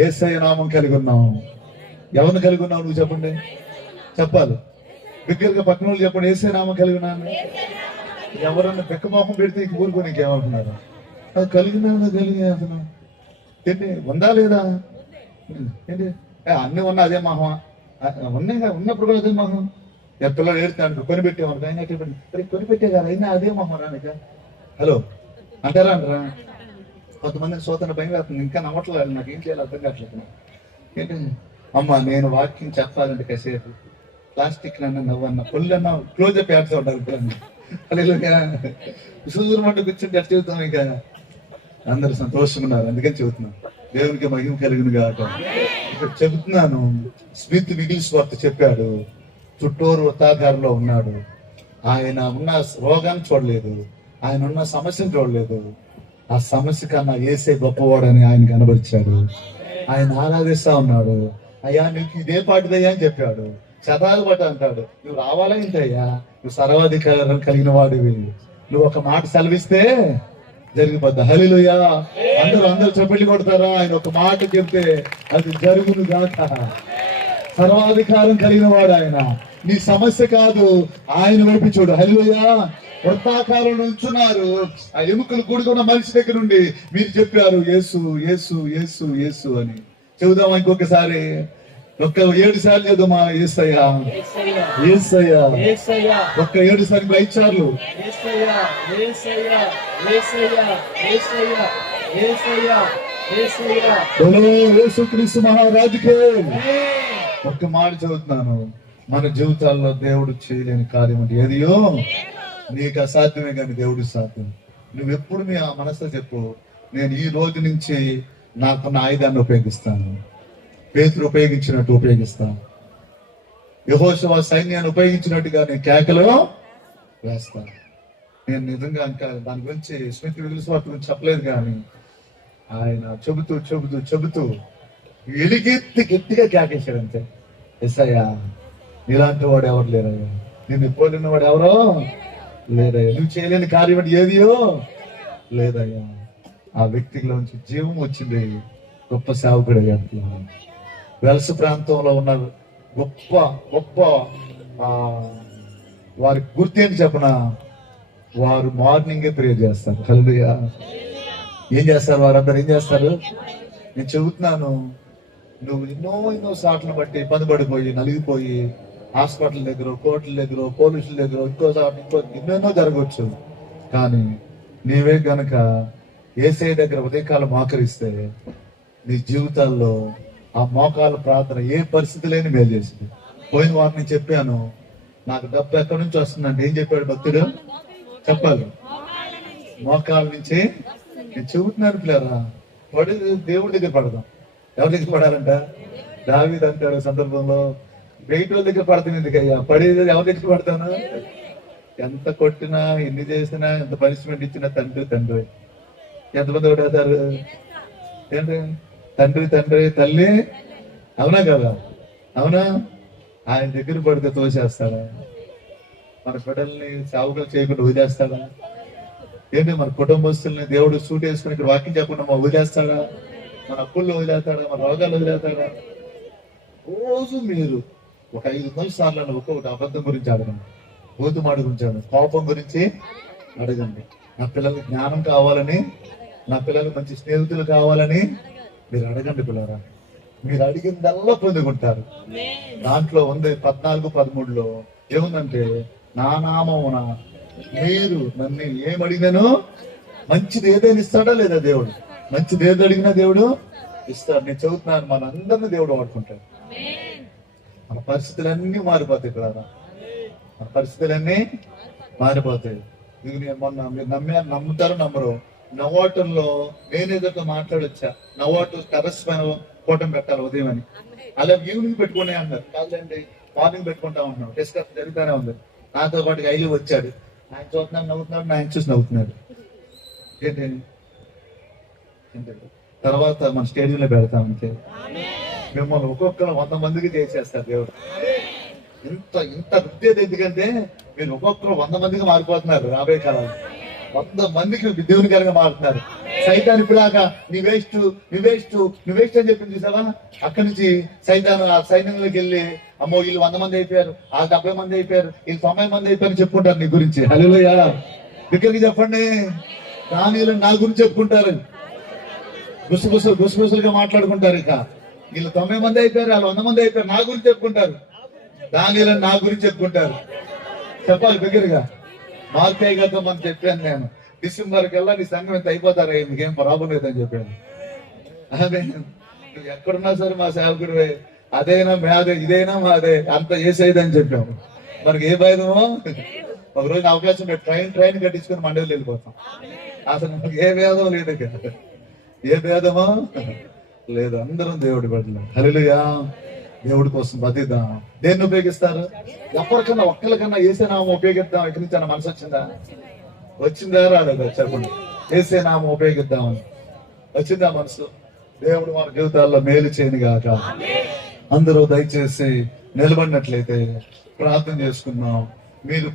యేసయ్య నామం కలిగి ఉన్నాం. ఎవరిని కలిగి ఉన్నావు నువ్వు చెప్పండి, చెప్పాలి బిగ్గరగా. పక్కన వాళ్ళు చెప్పండి, యేసయ్య నామం కలిగి ఉన్నాను. ఎవరన్నా బెక్కమోహం పెడితే ఇంక ఊరుకొని ఇంకేమంటున్నారు? కలిగినా అసలు ఏంటి ఉందా లేదా? ఏంటి అన్ని ఉన్నా అదే మహం ఉన్నాయి, ఉన్నప్పుడు కూడా అదే మహం. పిల్లలు ఏడుతాడు కొనిపెట్టేవాడు ఆయన కొనిపెట్టే కదా అయినా అదే మమ్మరానిక హలో అంటారా అంటారా కొంతమంది సోదరుని భయం వేస్తుంది ఇంకా నమ్మట్లేదు నాకు ఏం చేయాలి అర్థం కావట్లేదు ఏంటి అమ్మ నేను వాక్యం చెప్పాలంటే కాసేపు ప్లాస్టిక్ నన్ను నవ్వన్న పొల్లన్న క్లోజప్ యాడ్స్ ఉంటారు సూదూరం అంటే కూర్చుంటే అట్లా చెబుతాం ఇక అందరు సంతోషంగా ఉన్నారు అందుకని చెబుతున్నాను దేవునికి మహిమ కలిగింది కాక ఇక్కడ చెబుతున్నాను స్మిత్ విగిల్స్వర్త్ చెప్పాడు చుట్టూరు వృత్తాకారంలో ఉన్నాడు ఆయన ఉన్న రోగాన్ని చూడలేదు ఆయన ఉన్న సమస్యను చూడలేదు ఆ సమస్య కన్నా ఏసే గొప్పవాడని ఆయన కనబరిచాడు ఆయన ఆరాధిస్తా ఉన్నాడు అయ్యా నీకు ఇదే పాటిదయ్యా అని చెప్పాడు శతాలు పట్ట అంటాడు నువ్వు రావాలా ఏంటయ్యా నువ్వు సర్వాధికారం కలిగిన వాడివి నువ్వు ఒక మాట సెలవిస్తే జరిగిపోద్ది హల్లెలూయా అందరూ చప్పట్లు కొడతారా ఆయన ఒక మాట చెప్తే అది జరుగును గాక సర్వాధికారం కలిగిన వాడు ఆయన నీ సమస్య కాదు ఆయన వైపు చూడు హల్లెలూయా వృత్తాకారం నుంచున్నారు ఆ ఎముకలు కూడుకున్న మనిషి దగ్గర నుండి మీరు చెప్పారు యేసు యేసు యేసు యేసు అని చెబుదామా ఇంకొకసారి ఒక్క 7 సార్లు చదువుమా యేసయ్యా యేసయ్యా యేసయ్యా ఒక్క 7 సార్లు 5 సార్లు యేసయ్యా యేసయ్యా యేసయ్యా యేసయ్యా యేసయ్యా యేసయ్యా బోలో యేసుక్రీస్తు మహారాజుకే ఒక్క మాట చదువుతున్నాను మన జీవితాల్లో దేవుడు చేయలేని కార్యం అంటే ఏదియో నీకు అసాధ్యమే కానీ దేవుడికి సాధ్యం నువ్వెప్పుడు మీ ఆ మనసులో చెప్పు నేను ఈ రోజు నుంచి నాకున్న ఆయుధాన్ని ఉపయోగిస్తాను పేతురు ఉపయోగించినట్టు ఉపయోగిస్తాను యెహోషువ సైన్యాన్ని ఉపయోగించినట్టుగా నేను కేకలో వేస్తాను నేను నిజంగా ఇంకా దాని గురించి స్మిత్ విగిల్స్వర్త్ గురించి చెప్పలేదు కానీ ఆయన చెబుతూ చెబుతూ చెబుతూ ఎలిగెత్తి గట్టిగా కేకేశాడు అంతే ఎస్సయ్యా నీలాంటి వాడు ఎవరు లేరయ్యా నేను పోలిన వాడు ఎవరో లేదయ్యా నువ్వు చేయలేని కార్యం అంటే ఏదియో లేదయ్యా ఆ వ్యక్తిలోంచి జీవం వచ్చింది గొప్ప సేవకుడు అంటున్నాను వెల్స్ ప్రాంతంలో ఉన్న గొప్ప గొప్ప వారి గుర్తు ఏంటి చెప్పన వారు మార్నింగే ప్రేయర్ చేస్తారు హల్లెలూయా ఏం చేస్తారు వారందరూ ఏం చేస్తారు నేను చెబుతున్నాను నువ్వు ఎన్నో సాట్లను బట్టి ఇబ్బంది పడిపోయి నలిగిపోయి హాస్పిటల్ దగ్గర కోర్టుల దగ్గర పోలీసుల దగ్గర ఇంకో ఎన్నెన్నో జరగవచ్చు కానీ నీవే గనక యేసయ్య దగ్గర ఉదయకాలం మోకరిస్తే నీ జీవితాల్లో ఆ మోకాల ప్రార్థన ఏ పరిస్థితి లేని మేలు చేసింది పోయిన వారిని నేను చెప్పాను నాకు డబ్బు ఎక్కడి నుంచి వస్తుందంటే ఏం చెప్పాడు భక్తుడు చెప్పాలి మోకాల నుంచి నేను చెబుతున్నాను పిల్లరా పడి దేవుడి దగ్గర పడదాం ఎవరి దగ్గర పడాలంట దావీదు అంటాడు సందర్భంలో బయట వాళ్ళ దగ్గర పడతాను ఎందుకయ్యా పడేది ఎవరి దగ్గర పడతాను ఎంత కొట్టినా ఎన్ని చేసినా ఎంత పనిష్మెంట్ ఇచ్చినా తండ్రి ఎంతమంది ఓడేస్తారు ఏంటి తండ్రి తల్లి అవునా కదా అవునా ఆయన దగ్గర పడితే తోసేస్తాడా మన బిడ్డల్ని సేవకులు చేయకుండా వదిలేస్తాడా ఏంటి మన కుటుంబస్తుల్ని దేవుడు సూట్ వేసుకుని ఇక్కడ వాక్యం చెప్పకుండా వదిలేస్తాడా మన అప్పుల్లో వదిలేస్తాడా మన రోగాలు వదిలేస్తాడా రోజు మీరు ఒక 500 సార్లు ఒక్కొక్కటి అబద్ధం గురించి అడగండి బూతుమాట గురించి అడగండి కోపం గురించి అడగండి నా పిల్లలకి జ్ఞానం కావాలని నా పిల్లలకి మంచి స్నేహితులు కావాలని మీరు అడగండి పిల్లరా మీరు అడిగిందల్లా పొందుకుంటారు దాంట్లో ఉంది 14-13లో ఏముందంటే నా నామమున మీరు నన్ను ఏమడిగినాను మంచిది ఏదైనా ఇస్తాడా లేదా దేవుడు మంచిది ఏది అడిగినా దేవుడు ఇస్తాడు నేను చెబుతున్నాను మన అందరిని దేవుడు వాడుకుంటాడు మన పరిస్థితులన్నీ మారిపోతాయి పిల్లరా మన పరిస్థితులన్నీ మారిపోతాయి ఇది నేను మొన్న మీరు నమ్ముతారో నమ్మరు నవాటంలో నేనేదో మాట్లాడొచ్చా నవాటు టెర్రస్ పైన కూటమి పెట్టాలి ఉదయం అని అలా ఈవినింగ్ పెట్టుకునే అన్నారు కాదండి మార్నింగ్ పెట్టుకుంటా ఉన్నాం డిస్కస్ జరుగుతూనే ఉంది నాతో పాటు ఐలు వచ్చాడు ఆయన చూస్తున్నాడు నవ్వుతున్నాడు ఆయన చూసి నవ్వుతున్నాడు ఏంటి తర్వాత మన స్టేడియంలో పెడతాం అంతే మిమ్మల్ని ఒక్కొక్కరు 100 మందికి చేసేస్తారు దేవుడు ఇంత వృద్ధి ఎందుకంటే మీరు ఒక్కొక్కరు 100 మందికి మారిపోతున్నారు రాబోయే కాలంలో 100 మందికి దేవుని కనుక మారుతున్నారు సైతాన్ ఇప్పుడాక నీ వేస్ట్ అని చెప్పింది చూసావా అక్కడి నుంచి సైతాన్ ఆ సైన్యంలోకి వెళ్ళి అమ్మో వీళ్ళు 100 మంది అయిపోయారు ఆ 70 మంది అయిపోయారు వీళ్ళు 90 మంది అయిపోయారు చెప్పుకుంటారు నీ గురించి హల్లెలూయా దగ్గరికి చెప్పండి దానిలో నా గురించి చెప్పుకుంటారు గుసగుసలుగా మాట్లాడుకుంటారు ఇక వీళ్ళు 90 మంది అయిపోయారు వాళ్ళు 100 మంది అయిపోయారు నా గురించి చెప్పుకుంటారు దానిలో నా గురించి చెప్పుకుంటారు. చెప్పాలి బిగ్గరగా. మార్కయ్య గారితో మనం చెప్పాను నేను, డిసెంబర్ కల్లా నీ సంఘం ఎంత అయిపోతారా, మీకేం ప్రాబ్లం లేదని చెప్పాను. అదే నువ్వు ఎక్కడున్నా సరే మా సేవకుడివే, అదైనా మాదే ఇదైనా మాదే, అంత ఏసేదని చెప్పాము. మనకి ఏ భేదమో. ఒక రోజు అవకాశం ట్రైన్ కట్టించుకుని మండలి వెళ్ళిపోతాం. అసలు మనకి ఏ భేదం లేదు కదా, ఏ భేదమో లేదు. అందరం దేవుడి బిడ్డలు. హల్లెలూయా. దేవుడి కోసం బతిద్దాం. దేన్ని ఉపయోగిస్తారు? ఎవరికన్నా ఒక్కరికన్నా ఏసే నామం ఉపయోగిద్దాం. ఇక్కడి నుంచి అన్న మనసు వచ్చిందా రాలేదా చెప్పండి. ఏసే నామం ఉపయోగిద్దాం వచ్చిందా మనసు? దేవుడు మన జీవితాల్లో మేలు చేయను గాక. అందరూ దయచేసి నిలబడినట్లయితే ప్రార్థన చేసుకుందాం. మీరు